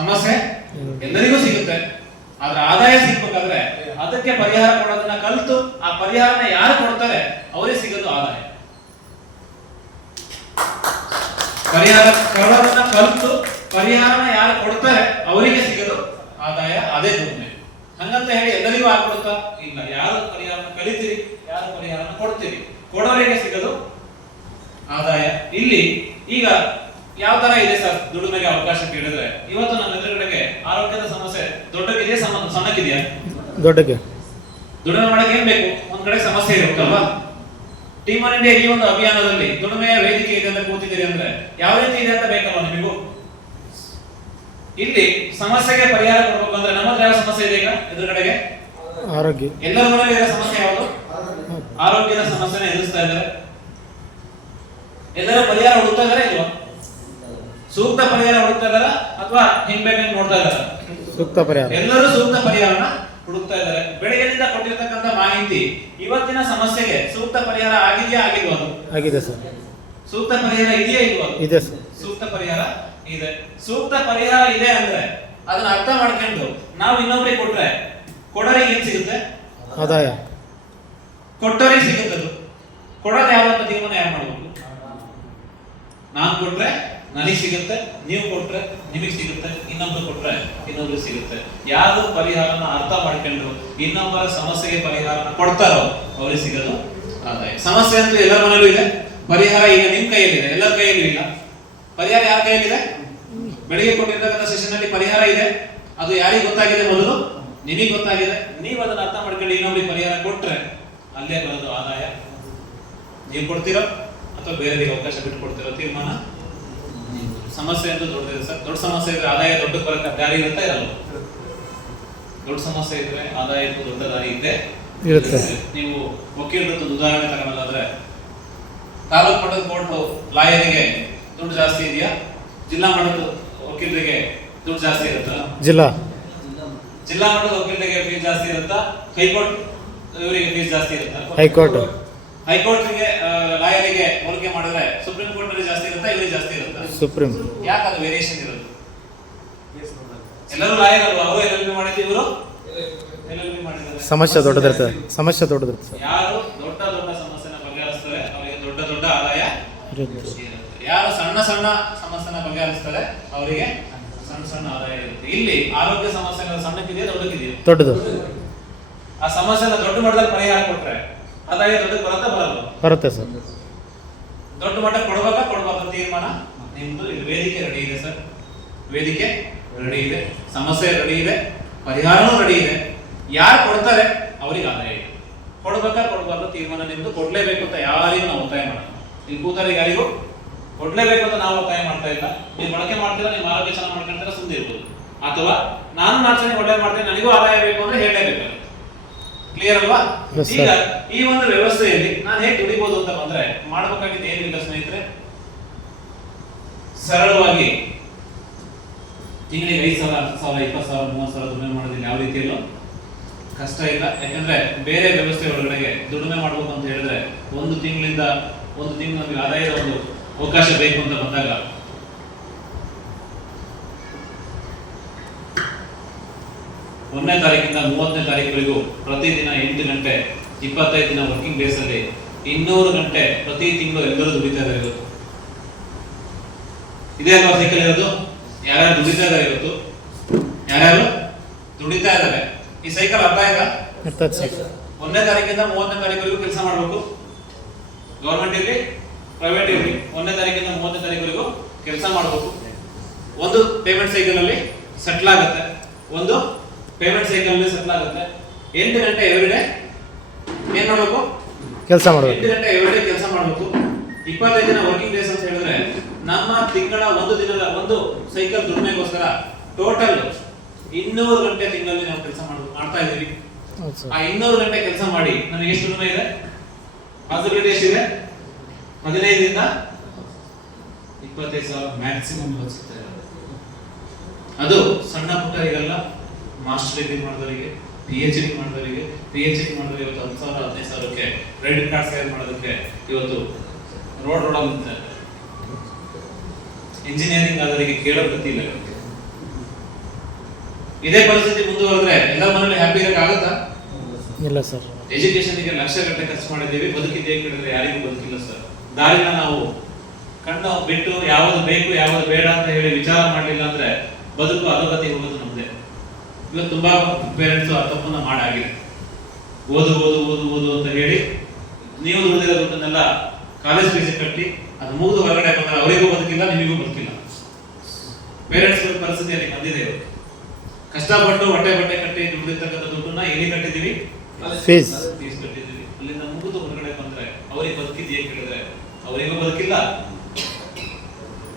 ಸಮಸ್ಯೆ ಎಲ್ಲರಿಗೂ ಸಿಗುತ್ತೆ, ಆದ್ರೆ ಆದಾಯ ಸಿಗ್ಬೇಕಾದ್ರೆ ಅದಕ್ಕೆ ಪರಿಹಾರ ಕೊಡೋದನ್ನ ಕಲಿತು ಆ ಪರಿಹಾರನ ಯಾರು ಕೊಡ್ತಾರೆ ಅವರೇ ಸಿಗೋದು ಆದಾಯ. ಪರಿಹಾರ ಕೊಡೋದನ್ನ ಕಲಿತು ಪರಿಹಾರನ ಯಾರು ಕೊಡ್ತಾರೆ ಅವರಿಗೆ ಸಿಗೋದು ಆದಾಯ, ಅದೇ ದುಡಿಮೆ. ಹಂಗಂತ ಹೇಳಿ ಎಲ್ಲರಿಗೂ ಆಗ್ಬಿಡುತ್ತಾ? ಇಲ್ಲ. ಯಾರು ಪರಿಹಾರನ ಕಲಿತೀರಿ, ಯಾರು ಪರಿಹಾರನ ಕೊಡ್ತೀರಿ, ಕೊಡೋರಿಗೆ ಸಿಗೋದು ಆದಾಯ. ಇಲ್ಲಿ ಈಗ ಯಾವ ತರ ಇದೆ ಸರ್ ದುಡಿಮೆಗೆ ಅವಕಾಶ ಕೇಳಿದ್ರೆ, ಇವತ್ತು ನಮ್ಮ ಎದುರುಗಡೆಗೆ ಆರೋಗ್ಯದ ಸಮಸ್ಯೆ ದೊಡ್ಡಕ್ಕಿದೆಯಾ ಸಣ್ಣಕ್ಕಿದೆಯಾ? ದೊಡ್ಡಕ್ಕೆ. ದುಡಿಮೆ ಮಾಡಕ್ಕೆ ಏನ್ ಬೇಕು? ಒಂದ್ ಕಡೆ ಸಮಸ್ಯೆ ಇರುತ್ತಲ್ವಾ? ಟೀಮ್ ಒನ್ ಇಂಡಿಯಾ ಈ ಒಂದು ಅಭಿಯಾನದಲ್ಲಿ ದುಡಿಮೆಯ ವೇದಿಕೆ ಇದೆ ಅಂತ ಕೂತಿದ್ದೀರಿ ಅಂದ್ರೆ ಯಾವ ರೀತಿ ಇದೆ ಅಂತ ಬೇಕಲ್ವಾ ನಿಮಗೂ? ಇಲ್ಲಿ ಸಮಸ್ಯೆಗೆ ಪರಿಹಾರ ಕೊಡ್ಬೇಕು ಅಂದ್ರೆ ನಮ್ಮ ಹತ್ರ ಯಾವ ಸಮಸ್ಯೆ ಇದೆ ಈಗ ಎದುರುಗಡೆಗೆ? ಆರೋಗ್ಯ. ಎಲ್ಲರ ಮನೆಯಲ್ಲಿ ಇರೋ ಸಮಸ್ಯೆ ಯಾವುದು? ಆರೋಗ್ಯದ ಸಮಸ್ಯೆನ ಎದುರಿಸ್ತಾ ಇದ್ದಾರೆ. ಎಲ್ಲರೂ ಪರಿಹಾರ ಹುಡುಕ್ತಾ ಇದಾರೆ ಇಲ್ವಾ? ಸೂಕ್ತ ಪರಿಹಾರ ಹುಡುಕ್ತಾ ಇದಾರ ಅಥವಾ ಹಿಂಗ್ ಬೇಕಂತ ನೋಡ್ತಾ ಇದಾರ? ಸೂಕ್ತ ಪರಿಹಾರ. ಎಲ್ಲರೂ ಸೂಕ್ತ ಪರಿಹಾರನ ಹುಡುಕ್ತಾ ಇದ್ದಾರೆ. ಬೆಳಗ್ಗೆಯಿಂದ ಕೊಟ್ಟಿರ್ತಕ್ಕಂಥ ಮಾಹಿತಿ ಇವತ್ತಿನ ಸಮಸ್ಯೆಗೆ ಸೂಕ್ತ ಪರಿಹಾರ ಆಗಿದೆಯಾ ಆಗಿಲ್ವಾ? ಅದು ಆಗಿದೆ ಸರ್. ಸೂಕ್ತ ಪರಿಹಾರ ಇದೆಯಾ ಇಲ್ವಾ? ಇದೆ ಸರ್. ಸೂಕ್ತ ಪರಿಹಾರ ಇದೆ. ಸೂಕ್ತ ಪರಿಹಾರ ಇದೆ ಅಂದ್ರೆ ಅದನ್ನ ಅರ್ಥ ಮಾಡ್ಕೊಂಡು ನಾವು ಇನ್ನೊಬ್ರಿಗೆ ಕೊಟ್ರೆ ಕೊಡೋರಿಗೆ ಏನ್ ಸಿಗುತ್ತೆ? ಆದಾಯ. ಕೊಟ್ಟೋರಿಗೆ ಸಿಗುತ್ತದು. ಕೊಡೋದು ಯಾವಂತ ತೀರ್ಮಾನ ಯಾರು ಮಾಡಬೇಕು? ನಾನ್ ಕೊಟ್ರೆ ನನಗೆ ಸಿಗುತ್ತೆ, ನೀವು ಕೊಟ್ರೆ ನಿಮಗೆ ಸಿಗುತ್ತೆ, ಇನ್ನೊಬ್ರು ಕೊಟ್ರೆ ಇನ್ನೊಬ್ರು ಸಿಗುತ್ತೆ. ಯಾರು ಪರಿಹಾರನ ಅರ್ಥ ಮಾಡ್ಕೊಂಡು ಇನ್ನೊಬ್ಬರ ಸಮಸ್ಯೆಗೆ ಪರಿಹಾರನ ಕೊಡ್ತಾರೋ ಅವ್ರಿಗೆ ಸಿಗೋದು ಆದಾಯ. ಸಮಸ್ಯೆ ಅಂತೂ ಎಲ್ಲರ ಮನೆಯಲ್ಲೂ ಇದೆ, ಪರಿಹಾರ ಈಗ ನಿಮ್ ಕೈಯಲ್ಲಿದೆ, ಎಲ್ಲರ ಕೈಯಲ್ಲೂ ಇಲ್ಲ. ಪರಿಹಾರ ಯಾರ ಕೈಯಲ್ಲಿದೆ? ಬೆಳಿಗ್ಗೆ ಕೊಟ್ಟಿರ್ತಕ್ಕಂಥ ಸೆಷನ್ ಅಲ್ಲಿ ಪರಿಹಾರ ಇದೆ, ಅದು ಯಾರಿಗೆ ಗೊತ್ತಾಗಿದೆ? ಮೊದಲು ನಿಮಗೆ ಗೊತ್ತಾಗಿದೆ. ನೀವು ಅದನ್ನ ಅರ್ಥ ಮಾಡ್ಕೊಂಡು ಇನ್ನೊಬ್ರಿಗೆ ಪರಿಹಾರ ಕೊಟ್ರೆ ಅಲ್ಲೇ ಬರೋದು ಆದಾಯ. ನೀವು ಕೊಡ್ತೀರೋ ಅಥವಾ ಬೇರೆಯವರಿಗೆ ಅವಕಾಶ ಬಿಟ್ಟು ಕೊಡ್ತಿರೋ ತೀರ್ಮಾನ. ಸಮಸ್ಯೆ ಅಂತೂ ದೊಡ್ಡದಿದೆ ಸರ್. ದೊಡ್ಡ ಸಮಸ್ಯೆ ಇದ್ರೆ ಆದಾಯ ದೊಡ್ಡ ಬರಕ್ಕೆ ದಾರಿ ಇರುತ್ತಾ ಇರಲ್ಲ? ದೊಡ್ಡ ಸಮಸ್ಯೆ ಇದ್ರೆ ಆದಾಯಕ್ಕೂ ದೊಡ್ಡ ದಾರಿ ಇರುತ್ತೆ. ನೀವು ವಕೀಲರದ್ದು ಉದಾಹರಣೆ ತಗೊಳ್ಳೋದಾದ್ರೆ, ತಾಲೂಕು ಮಟ್ಟದ ಕೋರ್ಟ್ ಲಾಯರಿಗೆ ದುಡ್ಡು ಜಾಸ್ತಿ ಇದೆಯಾ, ಜಿಲ್ಲಾ ಮಟ್ಟದ ವಕೀಲರಿಗೆ ದುಡ್ಡು ಜಾಸ್ತಿ ಇರುತ್ತಾ? ಜಿಲ್ಲಾ ಜಿಲ್ಲಾ ಮಟ್ಟದ ವಕೀಲರಿಗೆ ಫೀಸ್ ಜಾಸ್ತಿ ಇರುತ್ತಾ? ಹೈಕೋರ್ಟ್ ಇವರಿಗೆ ಫೀಸ್ ಜಾಸ್ತಿ ಇರುತ್ತಾ? ಹೈಕೋರ್ಟ್ ಹೈಕೋರ್ಟ್ಗೆ ಲಾಯರಿಗೆ ಹೋಲಿಕೆ ಮಾಡಿದ್ರೆ ಸುಪ್ರೀಂ ಕೋರ್ಟ್ ಅಲ್ಲಿ ಜಾಸ್ತಿ ಇರುತ್ತಾ, ಇವರಿಗೆ ಜಾಸ್ತಿ ಇರುತ್ತಾ? ಸುಪ್ರೀಂ ಯಾಕೆ ಅದು ವೇರಿಯೇಷನ್ ಇರೋದು? ಎಲ್ಲರೂ ಲಾಯರ್ ಅಲ್ವಾ? ಅವರು LLB ಮಾಡಿದ್ದು, ಇವರು LLB ಮಾಡಿದ್ದಾರೆ. ಸಮಸ್ಯೆ ದೊಡ್ಡದಿರ್ತದೆ ಸರ್. ಯಾರು ದೊಡ್ಡ ದೊಡ್ಡ ಸಮಸ್ಯೆನ ಬಗೆಹರಿಸ್ತಾರೆ ಅವರಿಗೆ ದೊಡ್ಡ ದೊಡ್ಡ ಆದಾಯ ಇರುತ್ತೆ. ಇರುತ್ತೆ. ಯಾರು ಸಣ್ಣ ಸಣ್ಣ ಸಮಸ್ಯೆನ ಬಗೆಹರಿಸ್ತಾರೆ ಅವರಿಗೆ ಸಣ್ಣ ಸಣ್ಣ ಆದಾಯ ಇರುತ್ತೆ. ಇಲ್ಲಿ ಆರೋಗ್ಯ ಸಮಸ್ಯೆಗಳ ಸಣ್ಣಕ್ಕಿದೆಯಾ ದೊಡ್ಡಕ್ಕಿದೆಯಾ? ದೊಡ್ಡದು ಆ ಸಮಸ್ಯೆನ ದೊಡ್ಡ ಮಟ್ಟದಲ್ಲಿ ಪರಿಹಾರ ಕೊಟ್ರೆ ಆದಾಯ ದೊಡ್ಡ ಬರಲ್ಲ? ಬರುತ್ತೆ ಸರ್. ದೊಡ್ಡ ಮಟ್ಟಕ್ಕೆ ಕೊಡ್ಬೇಕಾ ತೀರ್ಮಾನ ನಿಮ್ದು. ಇದು ವೇದಿಕೆ ರೆಡಿ ಇದೆ ಸರ್, ವೇದಿಕೆ ರೆಡಿ ಇದೆ, ಸಮಸ್ಯೆ ರೆಡಿ ಇದೆ, ಪರಿಹಾರನೂ ರೆಡಿ ಇದೆ. ಯಾರು ಕೊಡ್ತಾರೆ ಅವ್ರಿಗೆ ಆದಾಯ ಇದೆ. ಕೊಡ್ಬಾರ್ದು ತೀರ್ಮಾನ ನಿಮ್ದು. ಕೊಡ್ಲೇಬೇಕು ಅಂತ ಯಾರಿಗೂ ನಾವು ಒತ್ತಾಯ ಮಾಡೋಣ. ಇಲ್ಲಿ ಕೂತರಿಗೆ ಯಾರಿಗೂ ಕೊಡ್ಲೇಬೇಕು ಅಂತ ನಾವು ಒತ್ತಾಯ ಮಾಡ್ತಾ ಇಲ್ಲ. ನೀವು ಬಳಕೆ ಮಾಡ್ತೀರಾ, ನಿಮ್ಮ ಆರೋಗ್ಯ ಚೆನ್ನಾಗಿ ಮಾಡ್ಕೊಂತೀರಾ, ಸುಮ್ಮನೆ ಇರ್ಬೋದು. ಅಥವಾ ನಾನು ನಾಲ್ಕು ಒಳ್ಳೆ ಮಾಡ್ತೇನೆ, ನನಗೂ ಆದಾಯ ಬೇಕು ಅಂದ್ರೆ ಹೇಳಲೇಬೇಕು. ಕ್ಲಿಯರ್ ಅಲ್ವಾ? Yes, sir. ಈಗ ಈ ಒಂದು ವ್ಯವಸ್ಥೆಯಲ್ಲಿ ನಾನು ಹೇಗೆ ದುಡಿಬಹುದು ಅಂತ ಬಂದ್ರೆ ಮಾಡಬೇಕಾಗಿದ್ದು ಏನಿಲ್ಲ ಸ್ನೇಹಿತರೆ. ಸರಳವಾಗಿ ತಿಂಗಳಿಗೆ 5,000, 10,000, 20,000, 30,000 ದುಡಿಮೆ ಮಾಡೋದಿಲ್ಲ ಯಾವ ರೀತಿಯಲ್ಲೂ ಕಷ್ಟ ಇಲ್ಲ. ಯಾಕಂದ್ರೆ ಬೇರೆ ವ್ಯವಸ್ಥೆ ಒಳಗಡೆಗೆ ದುಡಿಮೆ ಮಾಡ್ಬೇಕು ಅಂತ ಹೇಳಿದ್ರೆ ಒಂದು ತಿಂಗಳು ನಮಗೆ ಆದಾಯದ ಒಂದು ಅವಕಾಶ ಬೇಕು ಅಂತ ಬಂದಾಗ ಒಂದನೇ ತಾರೀಕಿಂದ 30ನೇ ತಾರೀಕುವರೆಗೂ ಪ್ರತಿದಿನ 8 ಗಂಟೆ 25 ದಿನ ವರ್ಕಿಂಗ್ ಡೇಸ್ ಅಲ್ಲಿ 200 ಗಂಟೆ ಪ್ರತಿ ತಿಂಗಳು ಎಲ್ಲರೂ ದುಡಿತಾ ಇದ್ದಾರೆ ಇವತ್ತು. ಇದೇ ಅಲ್ವಾ ಸೈಕಲ್ ಇರೋದು? ಯಾರ್ಯಾರು ದುಡಿತಾ ಇದ್ದಾರೆ ಇವತ್ತು? ಯಾರ್ಯಾರು ದುಡಿತಾ ಇದ್ದಾರೆ? ಈ ಸೈಕಲ್ ಅರ್ಥ ಆಯ್ತಾ? ಇರ್ತದೆ ಸರ್. 1ನೇ ತಾರೀಕಿಂದ 30ನೇ ತಾರೀಕುವರೆಗೂ ಕೆಲಸ ಮಾಡಬೇಕು. ಗವರ್ಮೆಂಟ್ ಇರಲಿ, ಪ್ರೈವೇಟ್ ಇರಲಿ, 1ನೇ ತಾರೀಕಿಂದ 30ನೇ ತಾರೀಕುವರೆಗೂ ಕೆಲಸ ಮಾಡಬೇಕು. ಒಂದು ಪೇಮೆಂಟ್ ಸೈಕಲ್ ಅಲ್ಲಿ ಸೆಟ್ಲ್ ಆಗುತ್ತೆ, ಒಂದು ಪೇಮೆಂಟ್ ಸೈಕಲ್ ಅಲ್ಲಿ ಸೆಟ್ಲ್ ಆಗುತ್ತೆ. 8 ಗಂಟೆ ಎವ್ರಿಡೇ ಏನ್ ಮಾಡಬೇಕು? ಕೆಲಸ ಮಾಡಬೇಕು. 8 ಗಂಟೆ ಎವ್ರಿಡೇ ಕೆಲಸ ಮಾಡಬೇಕು. 25 ದಿನ ವರ್ಕಿಂಗ್ ಡೇಸ್ ಅಂತ ಹೇಳಿದ್ರೆ ನಮ್ಮ ತಿಂಗಳ ಒಂದು ಸೈಕಲ್ ದುಡಿಮೆಗೋಸ್ಕರ ಟೋಟಲ್ 200 ಗಂಟೆ ತಿಂಗಳಲ್ಲಿ ನಾವು ಕೆಲಸ ಮಾಡ್ತಾ ಇದ್ದೀವಿ. ಹೌದು ಸರ್. ಆ 200 ಗಂಟೆ ಕೆಲಸ ಮಾಡಿ ನನಗೆ ಎಷ್ಟು ದುಡಿಮೆ ಇದೆ? ಪಾಸಿಬಿಲಿಟಿ ಎಷ್ಟಿದೆ? 15 ರಿಂದ 25,000 ಮ್ಯಾಕ್ಸಿಮಮ್ ಬರುತ್ತೆ. ಅದು ಸಣ್ಣ ಪುಟ್ಟರಿಗೆಲ್ಲ, ಮಾಸ್ಟರ್ ಡಿಗ್ರಿ ಮಾಡಿದವರಿಗೆ, PhD ಮಾಡಿದವರಿಗೆ ಇವತ್ತು 10,000 15,000ಕ್ಕೆ ಕ್ರೆಡಿಟ್ ಕಾರ್ಡ್ ಸೇಲ್ ಮಾಡೋದಕ್ಕೆ ಇವತ್ತು ರೋಡ್ ಅಂತ ಇಂಜಿನಿಯರಿಂಗ್ ಆದವರಿಗೆ ಕೇಳೋ ಗತಿ ಇಲ್ಲ. ಇದೇ ಪರಿಸ್ಥಿತಿ ಮುಂದುವರೆದ್ರೆ ಎಲ್ಲರ ಮನೇಲಿ ಹ್ಯಾಪಿ ಇರಕ್ಕಾಗತ್ತಾ? ಇಲ್ಲ ಸರ್. ಎಜುಕೇಶನ್ಗೆ ಲಕ್ಷ ಗಟ್ಟಲೆ ಖರ್ಚು ಮಾಡಿದ್ದೀವಿ, ಬದುಕಿದ್ದೇ ಕೇಳಿದ್ರೆ ಯಾರಿಗೂ ಬದುಕಿಲ್ಲ ಸರ್. ದಾರಿನ ನಾವು ಕಣ್ಣು ಬಿಟ್ಟು ಯಾವುದು ಬೇಕು ಯಾವುದು ಬೇಡ ಅಂತ ಹೇಳಿ ವಿಚಾರ ಮಾಡಲಿಲ್ಲ ಅಂದ್ರೆ ಬದುಕು ಅಧೋಗತಿ ಹೋಗೋದು ನಮ್ದೇ. ಇವತ್ತು ತುಂಬಾ ಪೇರೆಂಟ್ಸ್ ಆ ತಪ್ಪನ್ನ ಮಾಡಾಗಿದೆ. ಓದು ಅಂತ ಹೇಳಿ ನೀವು ದುಡಿದಿರೋ ದುಡ್ಡನ್ನೆಲ್ಲ ಕಾಲೇಜ್ ಫೀಸ್ ಕಟ್ಟಿ ಅದು ಮುಗಿದು ಹೊರಗಡೆ ಬಂದ್ರೆ ಅವರಿಗೂ ಬದುಕಿಲ್ಲ, ನಿಮಗೂ ಬದುಕಿಲ್ಲ. ಪೇರೆಂಟ್ಸ್ ಪರಿಸ್ಥಿತಿಯಲ್ಲಿ ಬಂದಿದೆ ಇವತ್ತು. ಕಷ್ಟಪಟ್ಟು ಹೊಟ್ಟೆ ಕಟ್ಟಿ ದುಡಿದಿರ್ತಕ್ಕಂಥ ದುಡ್ಡನ್ನ ಎಲ್ಲಿ ಕಟ್ಟಿದೀವಿ? ಫೀಸ್ ಕಟ್ಟಿದೀವಿ. ಅಲ್ಲಿಂದ ಮುಗಿದು ಹೊರಗಡೆ ಬಂದ್ರೆ ಅವ್ರಿಗೆ ಬದುಕಿದ್ಯೇ ಕೇಳಿದ್ರೆ ಅವರಿಗೂ ಬದುಕಿಲ್ಲ,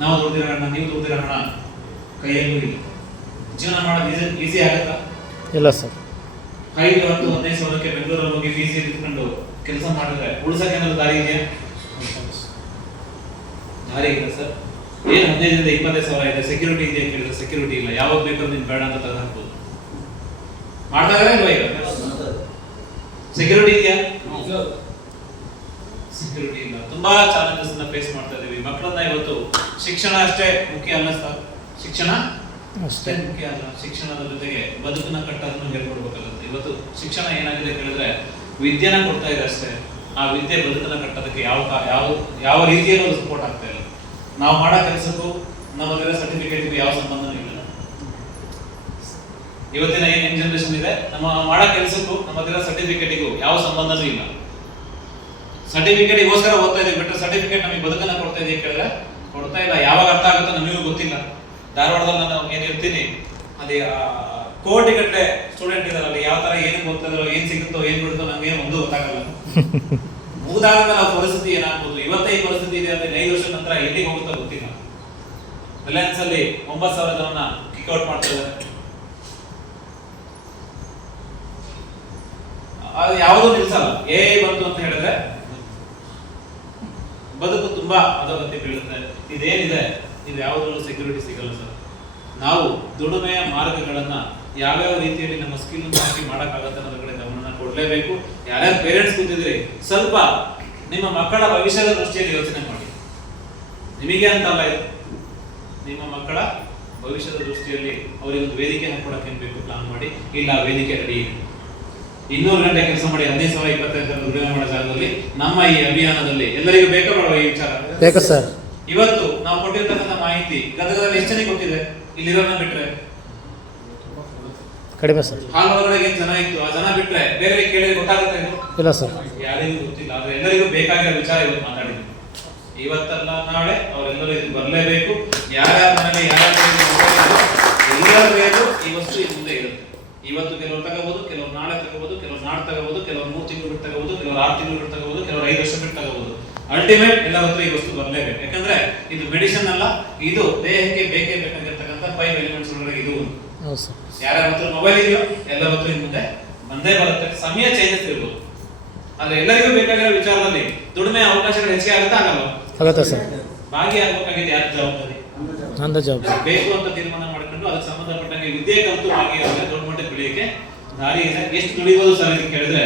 ನಾವು ದುಡ್ದಿರೋ ಹಣ, ನೀವು ದುಡ್ದಿರೋ ಹಣ ಕೈಯಲ್ಲೂ ಇಲ್ಲ. ಜೀವನ ಮಾಡೋದು ಈಸಿ ಆಗುತ್ತಾ? ಇಲ್ಲ ಸರ್. 5-10-15,000ಕ್ಕೆ ಬೆಂಗಳೂರಲ್ಲಿ ಹೋಗಿ ಫೀಸ್ ಇಟ್ಕೊಂಡು ಕೆಲಸ ಮಾಡಿದ್ರೆ ಉಳಿಸಕ್ಕೆ ಏನಾದ್ರು ದಾರಿ ಇದೆಯಾ? ದಾರಿ ಇಲ್ಲ ಸರ್. ಏನು 15ರಿಂದ 25,000 ಇದೆ, ಸೆಕ್ಯೂರಿಟಿ ಇದೆಯಾ ಕೇಳಿದ್ರೆ ಸೆಕ್ಯೂರಿಟಿ ಇಲ್ಲ. ಯಾವಾಗ ಬೇಕಾದ್ರೂ ನೀನು ಬೇಡ ಅಂತ ತಗೊಂಡ್ಬೋದು. ಮಾಡ್ತಾರ ಇಲ್ವಾ? ಈಗ ಸೆಕ್ಯೂರಿಟಿ ಇದೆಯಾ? ಸೆಕ್ಯೂರಿಟಿ ಇಲ್ಲ. ತುಂಬಾ ಚಾಲೆಂಜಸ್ ಅನ್ನ ಫೇಸ್ ಮಾಡ್ತಾ ಇದೀವಿ. ಮಕ್ಕಳನ್ನ ಇವತ್ತು ಶಿಕ್ಷಣ ಅಷ್ಟೇ ಮುಖ್ಯ ಅಲ್ಲ ಸರ್. ಶಿಕ್ಷಣ ಅಷ್ಟೇ ಮುಖ್ಯ ಅಲ್ಲ, ಶಿಕ್ಷಣದ ಜೊತೆಗೆ ಬದುಕನ್ನ ಕಟ್ಟೋದನ್ನು ಹೇಳ್ಕೊಡ್ಬೇಕಾಗುತ್ತೆ. ಇವತ್ತು ಶಿಕ್ಷಣ ಏನಾಗಿದೆ ಕೇಳಿದ್ರೆ ವಿದ್ಯೆನ ಕೊಡ್ತಾ ಇದೆ ಅಷ್ಟೇ. ಆ ವಿದ್ಯೆ ಬದುಕನ್ನ ಕಟ್ಟೋದಕ್ಕೆ ಯಾವ ರೀತಿಯಲ್ಲೂ ಸಪೋರ್ಟ್ ಆಗ್ತಾ ಇಲ್ಲ. ನಾವು ಮಾಡೋ ಕೆಲಸಕ್ಕೂ ನಮ್ಮಲ್ಲಿರೋ ಸರ್ಟಿಫಿಕೇಟ್ಗೂ ಯಾವ ಸಂಬಂಧನೂ ಇಲ್ಲ. ಇವತ್ತಿನ ಏನ್ ಜನರೇಷನ್ ಇದೆ, ನಮ್ಮ ಮಾಡೋ ಕೆಲಸಕ್ಕೂ ನಮ್ಮಲ್ಲಿರೋ ಸರ್ಟಿಫಿಕೇಟಿಗೂ ಯಾವ ಸಂಬಂಧನೂ ಇಲ್ಲ. ಸರ್ಟಿಫಿಕೇಟಿಗೋಸ್ಕರ ಓದ್ತಾ ಇದೀವಿ, ಬಿಟ್ಟರೆ ಸರ್ಟಿಫಿಕೇಟ್ ನಮಗೆ ಬದುಕನ್ನ ಕೊಡ್ತಾ ಇದೀವಿ ಕೇಳಿದ್ರೆ ಕೊಡ್ತಾ ಇಲ್ಲ. ಯಾವಾಗ ಅರ್ಥ ಆಗುತ್ತೋ ನಮಗೂ ಗೊತ್ತಿಲ್ಲ. ಧಾರವಾಡದಲ್ಲಿ ನಾನು ಏನ್ ಇರ್ತೀನಿ, ಅದೇ ಕೋಟಿಗಟ್ಟಲೆ ಸ್ಟೂಡೆಂಟ್ ಇದಾರಲ್ಲಿ ಯಾವ ತರ ಏನಕ್ಕೆ ಓದ್ತಾ ಇದಾರೋ, ಏನ್ ಸಿಗುತ್ತೋ ಏನ್ ಬಿಡುತ್ತೋ ನಮ್ಗೆ ಒಂದು ಗೊತ್ತಾಗಲ್ಲ. ಮುಗಿದಾಗ ನಾವು ಪರಿಸ್ಥಿತಿ ಏನಾಗ್ಬೋದು, ಇವತ್ತೇ ಈ ಪರಿಸ್ಥಿತಿ ಇದೆ ಅಂದ್ರೆ 5 ವರ್ಷದ ನಂತರ ಎಲ್ಲಿಗೆ ಹೋಗುತ್ತಾ ಗೊತ್ತಿಲ್ಲ. ರಿಲಯನ್ಸ್ ಅಲ್ಲಿ 9,000 ಜನನ ಕಿಕ್ಔಟ್ ಮಾಡ್ತಾ ಇದ್ದಾರೆ. ಅದು ಯಾವುದೂ ನಿಲ್ಸಲ್ಲ. ಬಂತು ಅಂತ ಹೇಳಿದ್ರೆ ಬದುಕು ತುಂಬಾ ಅಧೋಗತಿ ಬೀಳುತ್ತೆ. ಇದೇನಿದೆ ನೀವು ಯಾವುದ್ರಲ್ಲೂ ಸೆಕ್ಯೂರಿಟಿ ಸಿಗಲ್ಲ ಸರ್. ನಾವು ದುಡಿಮೆಯ ಮಾರ್ಗಗಳನ್ನ ಯಾವ್ಯಾವ ರೀತಿಯಲ್ಲಿ ನಮ್ಮ ಸ್ಕಿಲ್ ಹಾಕಿ ಮಾಡೋಕ್ಕಾಗತ್ತೆ ಅನ್ನೋದ್ರ ಕಡೆ ಗಮನ ಕೊಡಲೇಬೇಕು. ಯಾರ್ಯಾರು ಪೇರೆಂಟ್ಸ್ ಕೂತಿದ್ರಿ, ಸ್ವಲ್ಪ ನಿಮ್ಮ ಮಕ್ಕಳ ಭವಿಷ್ಯದ ದೃಷ್ಟಿಯಲ್ಲಿ ಯೋಚನೆ ಮಾಡಿ. ನಿಮಗೆ ಅಂತ ಅಲ್ಲ ಇದು, ನಿಮ್ಮ ಮಕ್ಕಳ ಭವಿಷ್ಯದ ದೃಷ್ಟಿಯಲ್ಲಿ ಅವರಿಗೆ ಒಂದು ವೇದಿಕೆ ಹಾಕೊಡಕ್ಕೆ ಏನ್ ಬೇಕು ಪ್ಲಾನ್ ಮಾಡಿ. ಇಲ್ಲ ವೇದಿಕೆ ರೆಡಿ ಇದೆ, 200 ಗಂಟೆ ಕೆಲಸ ಮಾಡಿ 15,025 ದುಡಿಮೆ ಮಾಡೋ ಜಾಗದಲ್ಲಿ ನಮ್ಮ ಈ ಅಭಿಯಾನದಲ್ಲಿ ಎಲ್ಲರಿಗೂ ಬೇಕಾ ಬೇಡವಾ ಈ ವಿಚಾರ? ಬೇಕು ಸರ್. ಇವತ್ತು ನಾವು ಕೊಟ್ಟಿರ್ತಕ್ಕಂಥ ಮಾಹಿತಿ ಗದಗದಲ್ಲಿ ಎಷ್ಟು ಜನಕ್ಕೆ ಗೊತ್ತಿದೆ? ಇಲ್ಲಿರೋನ್ನ ಬಿಟ್ರೆ ಕಡಿಮೆ ಸರ್. ಹಾಲ್ ಒಳಗಡೆ ಏನ್ ಜನ ಇತ್ತು, ಆ ಜನ ಬಿಟ್ರೆ ಬೇರೆ ಕೇಳಿದ್ರೆ ಗೊತ್ತಾಗುತ್ತೆ ಇದು? ಇಲ್ಲ ಸರ್. ಯಾರಿಗೂ ಗೊತ್ತಿಲ್ಲ. ಆದ್ರೆ ಎಲ್ಲರಿಗೂ ಬೇಕಾಗಿರೋ ವಿಚಾರ ಇವತ್ತು ಮಾತಾಡಿದ್ವಿ. ಇವತ್ತಲ್ಲ ನಾಳೆ ಅವರೆಲ್ಲರೂ ಇದು ಬರಲೇಬೇಕು. ಯಾರ್ಯಾರ ಮನೆಯಲ್ಲಿ ಎಲ್ಲರೂ ಈ ವಸ್ತು ಮುಂದೆ ಇರುತ್ತೆ. ಇವತ್ತು ಕೆಲವರು ತಗೋಬಹುದು, ಕೆಲವರು ನಾಳೆ ತಗೋಬಹುದು, ಕೆಲವರು ನಾಳೆ ತಗೋಬಹುದು, ಕೆಲವರು 3 ತಿಂಗಳು ಬಿಟ್ಟು ತಗೋಬಹುದು, ಕೆಲವರು 6 ತಿಂಗಳು ಬಿಟ್ಟು ತಗೋಬಹುದು, ಕೆಲವರು 5 ವರ್ಷ ಬಿಟ್ಟು ತಗೋಬಹುದು. ಅಲ್ಟಿಮೇಟ್ ಎಲ್ಲರ ಹತ್ರ ಈ ವಸ್ತು ಬರಲೇಬೇಕು. ಯಾಕಂದ್ರೆ ಇದು ಮೆಡಿಸಿನ್ ಅಲ್ಲ, ಇದು ದೇಹಕ್ಕೆ ಬೇಕೇ ಬೇಕಾಗಿರ್ತಕ್ಕಂಥ 5 ಎಲಿಮೆಂಟ್ಸ್ ಒಳಗಡೆ ಇದು. ಹೌದು ಸರ್. ಯಾರ್ಯಾರ ಹತ್ರ ಮೊಬೈಲ್ ಇದೆಯೋ ಎಲ್ಲರ ಹತ್ರ ಇನ್ನು ಮುಂದೆ ಬಂದೇ ಬರುತ್ತೆ. ಸಮಯ ಚೇಂಜಸ್ ಇರ್ಬೋದು, ಆದ್ರೆ ಎಲ್ಲರಿಗೂ ಬೇಕಾಗಿರೋ ವಿಚಾರದಲ್ಲಿ ದುಡಿಮೆ ಅವಕಾಶಗಳು ಹೆಚ್ಚಿಗೆ ಆಗುತ್ತಾ ಆಗಲ್ಲ? ಆಗುತ್ತೆ ಸರ್. ಭಾಗಿಯಾಗಬೇಕಾಗಿದೆ ಯಾರ ಜವಾಬ್ದಾರಿ? ನಂದು ಜವಾಬ್ದಾರಿ. ಬೇಕು ಅಂತ ತೀರ್ಮಾನ ಮಾಡ್ಕೊಂಡು ಅದಕ್ಕೆ ಸಂಬಂಧಪಟ್ಟಂಗೆ ವಿದ್ಯೆ ಕಲಿತು ಭಾಗಿಯಾದ್ರೆ ದೊಡ್ಡ ಮಟ್ಟಕ್ಕೆ ಬೆಳೆಯಕ್ಕೆ ದಾರಿ ಇದೆ. ಎಷ್ಟು ದುಡಿಬೋದು ಸರ್ ಅಂತ ಕೇಳಿದ್ರೆ,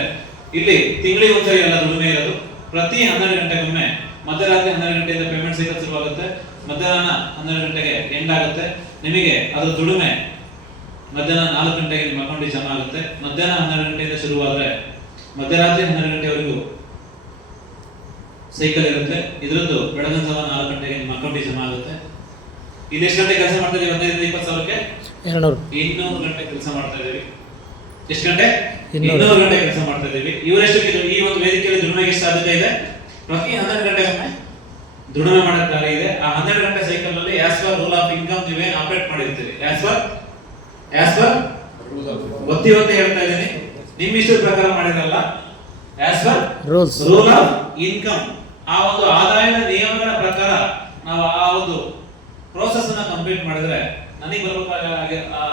ಇಲ್ಲಿ ತಿಂಗಳಿಗೆ ಒಂದ್ಸರಿ ಎಲ್ಲ ದುಡಿಮೆ ಇರೋದು. ಪ್ರತಿ 12 ಗಂಟೆಗೊಮ್ಮೆ ಮಧ್ಯರಾತ್ರಿ 12 ಗಂಟೆಯಿಂದ ಪೇಮೆಂಟ್ ಸಿಗೋದು ಶುರುವಾಗುತ್ತೆ. ಮಧ್ಯಾಹ್ನ 12 ಗಂಟೆಗೆ ಎಂಡ್ ಆಗುತ್ತೆ. ನಿಮಗೆ ಅದ್ರ ದುಡಿಮೆ ಮಧ್ಯಾಹ್ನ 4 ಗಂಟೆಗೆ ನಿಮ್ಮ ಅಕೌಂಟಿಗೆ ಜಮಾ ಆಗುತ್ತೆ. ಮಧ್ಯಾಹ್ನ 12 ಗಂಟೆಯಿಂದ ಶುರುವಾದ್ರೆ ಮಧ್ಯರಾತ್ರಿ 12 ಗಂಟೆವರೆಗೂ ಸೈಕಲ್ ಇರುತ್ತೆ. ಇದರದ್ದು ಬೆಳಗಿನ ಜಾವ 4 ಗಂಟೆಗೆ ನಿಮ್ಮ ಅಕೌಂಟಿಗೆ ಜಮಾ ಆಗುತ್ತೆ. ಇಲ್ಲಿ ಎಷ್ಟು ಗಂಟೆ ಕೆಲಸ ಮಾಡ್ತಾ ಇದೀವಿ? 15,000 ರಿಂದ 20,000ಕ್ಕೆ 200 ಗಂಟೆ ಕೆಲಸ ಮಾಡ್ತಾ ಇದೀವಿ. ಎಷ್ಟು ಗಂಟೆ? 200 ಗಂಟೆ ಕೆಲಸ ಮಾಡ್ತಾ ಇದೀವಿ. ಇವರೆಷ್ಟು ಈ ಒಂದು ವೇದಿಕೆಯಲ್ಲಿ ದುಡಿಮೆಗೆ ಎಷ್ಟು ಸಾಧ್ಯತೆ ಇದೆ? ಪ್ರತಿ 12 ಗಂಟೆಗೊಮ್ಮೆ ದುಡಿಮೆ ಮಾಡಕ್ ದಾರಿ ಇದೆ. ಆ 12 ಗಂಟೆ ಸೈಕಲ್ ನಲ್ಲಿ as per rule of income ನೀವೇ ಆಪರೇಟ್ ಮಾಡಿರ್ತೀರಿ. ಆಸ್ ಪರ್ ಒತ್ತಿ ಹೇಳ್ತಾ ಇದ್ದೀನಿ, ನಿಮ್ಮ ಇಷ್ಟ ಪ್ರಕಾರ ಮಾಡಿರಲ್ಲ. As per rule of income, ಆ ಒಂದು ಆದಾಯದ ನಿಯಮಗಳ ಪ್ರಕಾರ ನಾವು ಆ ಒಂದು ಪ್ರೋಸೆಸ್ ಅನ್ನ ಕಂಪ್ಲೀಟ್ ಮಾಡಿದ್ರೆ ನನಗೆ ಬರಬೇಕಾದ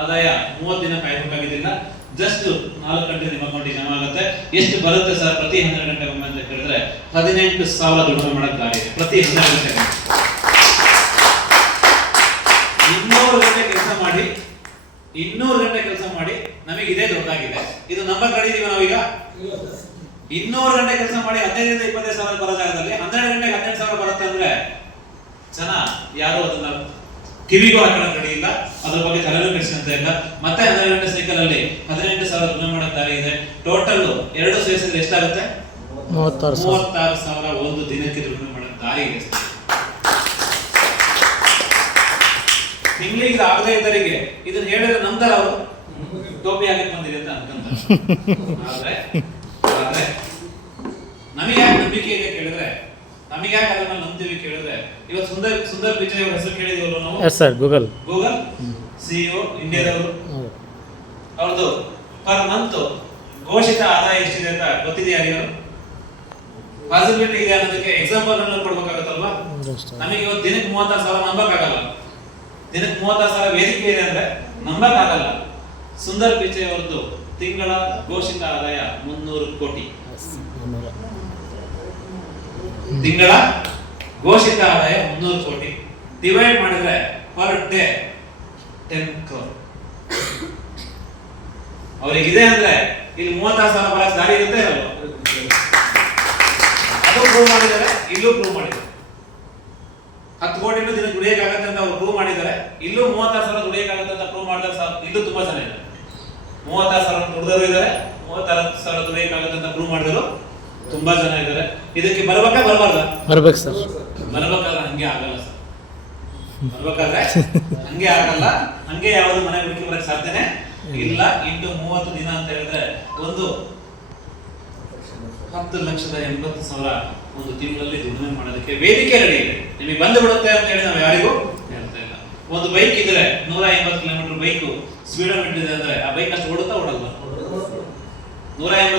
ಆದಾಯ 30 ದಿನ ಕಾಯಬೇಕಾಗಿದ್ದಿಲ್ಲ. ಜಸ್ಟ್ 4 ಗಂಟೆ ನಿಮ್ಮ ಅಕೌಂಟಿಗೆ ಜಮಾ ಆಗುತ್ತೆ. ಎಷ್ಟು ಬರುತ್ತೆ ಸರ್ ಪ್ರತಿ 12 ಗಂಟೆ ಒಮ್ಮೆ ಅಂತ ಕೇಳಿದ್ರೆ 18,000 ದುಡಿಮೆ ಮಾಡಕ್ ದಾರಿ ಇದೆ. ಪ್ರತಿ 12 ಗಂಟೆ 200 ಗಂಟೆ ಕೆಲಸ ಮಾಡಿ 200 ಗಂಟೆ ಕೆಲಸ ಮಾಡಿ ನಮಗೆ ಇದೇ ದೊಡ್ಡದಾಗಿದೆ. ಇದು ನಂಬರ್ ಕಡಿದೀವಿ ನಾವೀಗ. 200 ಗಂಟೆ ಕೆಲಸ ಮಾಡಿ 15,000 ರಿಂದ 20,000 ಬರೋ ಜಾಗದಲ್ಲಿ 12 ಗಂಟೆಗೆ 18,000 ಬರುತ್ತೆ ಅಂದ್ರೆ ಜನ ಯಾರು ಅದನ್ನ ಕಿವಿಗೂ ಹಾಕೋಣ ಕಡಿ ಇಲ್ಲ, ಅದ್ರ ಬಗ್ಗೆ ತಲೆನೂ ಕೆಡಿಸ್ಕೊಂತ ಇಲ್ಲ. ಮತ್ತೆ 12 ಗಂಟೆ ಸೈಕಲ್ ಅಲ್ಲಿ 18,000 ದುಡಿಮೆ ಮಾಡೋ ದಾರಿ ಇದೆ. ಟೋಟಲ್ 2 ಸೇರಿಸಿದ್ರೆ ಎಷ್ಟಾಗುತ್ತೆ? 36,000 ಒಂದು ದಿನಕ್ಕೆ ದುಡಿಮೆ ಮಾಡೋ ದಾರಿ ಇದೆ. ತಿಂಗಳಿಗೆ ಆಗದೇ ಇದ್ದರಿಗೆ ಇದನ್ನ ಹೇಳಿದ್ರೆ ನಂತರ ಅವರು ಟೋಪಿ ಆಗಕ್ಕೆ ಬಂದಿದೆ ಅಂತ ಅನ್ಕೊಂತಾರೆ. ಆದ್ರೆ ನಮಗೆ ಯಾಕೆ ನಂಬಿಕೆ ಇದೆ ಕೇಳಿದ್ರೆ, ನಮಗೆ ಯಾಕೆ ಅದನ್ನ ನಂಬ್ತೀವಿ ಕೇಳಿದ್ರೆ, ಇವತ್ತು ಸುಂದರ್ ಪಿಚೈ ಅವರ ಹೆಸರು ಕೇಳಿದೀವಲ್ಲ ನಾವು? Yes sir. ಗೂಗಲ್ ಸಿಇಒ ಇಂಡಿಯಾದವರು. ಅವ್ರದ್ದು ಪರ್ ಮಂತ್ ಘೋಷಿತ ಆದಾಯ ಎಷ್ಟಿದೆ ಅಂತ ಗೊತ್ತಿದೆ ಯಾರಿಗೂ? ಪಾಸಿಬಿಲಿಟಿ ಇದೆ ಅನ್ನೋದಕ್ಕೆ ಎಕ್ಸಾಂಪಲ್ ಅನ್ನು ಕೊಡ್ಬೇಕಾಗತ್ತಲ್ವಾ? ನಮಗೆ ಇವತ್ತು ದಿನಕ್ಕೆ 36,000 ನಂಬಕ್ಕಾಗಲ್ಲ. ದಿನಕ್ಕೆ 36,000 ವೇದಿಕೆ ಇದೆ ಅಂದ್ರೆ ನಂಬಕ್ಕಾಗಲ್ಲ. ಸುಂದರ್ ಪಿಚೈ ಅವರದ್ದು ತಿಂಗಳ ಘೋಷಿತ ಆದಾಯ 300 ಕೋಟಿ. ತಿಂಗಳ ಘೋಷಿತ ಆದಾಯ 300 ಕೋಟಿ. ಡಿವೈಡ್ ಮಾಡಿದ್ರೆ ಪರ್ ಡೇ 10 crore. ಅವರಿಗಿದೆ ಅಂದ್ರೆ ಇಲ್ಲಿ 36,000 ಬರಕ್ ದಾರಿ ಇರುತ್ತೆ ಇರಲ್ಲ? ಅದು ಪ್ರೂವ್ ಮಾಡಿದ್ದಾರೆ, ಇಲ್ಲೂ ಪ್ರೂವ್ ಮಾಡಿದ್ದಾರೆ. 10 ಕೋಟಿ ದಿನಕ್ಕೆ ದುಡಿಯಕ್ಕಾಗತ್ತೆ ಅಂತ ಅವ್ರು ಪ್ರೂವ್ ಮಾಡಿದ್ದಾರೆ. ಇಲ್ಲೂ 36,000 ದುಡಿಯಕ್ಕಾಗತ್ತೆ ಅಂತ ಪ್ರೂವ್ ಮಾಡಿದ್ರೆ ಇಲ್ಲೂ ತುಂಬಾ ಜನ ಇದ್ದಾರೆ. 36,000 ದುಡಿದವರು ಇದ್ದಾರೆ, 36,000 ದುಡಿಯಕ್ಕಾಗತ್ತೆ ಅಂತ ಪ್ರೂವ್ ಮಾಡಿದ್ರು ತುಂಬಾ ಜನ ಇದ್ದಾರೆ. ಇದಕ್ಕೆ ಬರ್ಬೇಕಾ ಬರಬಾರ್ದ? ಬರ್ಬೇಕು ಸರ್. ಬರ್ಬೇಕಾದ್ರೆ ಹಂಗೆ ಆಗಲ್ಲ ಸರ್. ಬರ್ಬೇಕಾದ್ರೆ ಹಂಗೆ ಆಗಲ್ಲ. ಹಂಗೆ ಯಾವ್ದು ಮನೆ ಬಿಟ್ಟು ಬರಕ್ ಸಾಧ್ಯನೇ ಇಲ್ಲ. ಇಂಟು 30 ದಿನ ಅಂತ ಹೇಳಿದ್ರೆ ಒಂದು 10,80,000 ಒಂದು ತಿಂಗಳಲ್ಲಿ ದುಡಿಮೆ ಮಾಡೋದಕ್ಕೆ ವೇದಿಕೆ ರೆಡಿ ಇದೆ. ನಿಮಗೆ ಬಂದು ಬಿಡುತ್ತೆ ಅಂತ ಹೇಳಿ ನಾವು ಯಾರಿಗೂ ಹೇಳ್ತಾ ಇಲ್ಲ. ಒಂದು ಬೈಕ್ ಇದ್ರೆ 150 ಕಿಲೋಮೀಟರ್ ಬೈಕ್ ಸ್ಪೀಡ್ ಇದೆ ಅಂದ್ರೆ ಆ ಬೈಕ್ ಅಷ್ಟು ಓಡುತ್ತಾ ಓಡಲ್ವಾ? 150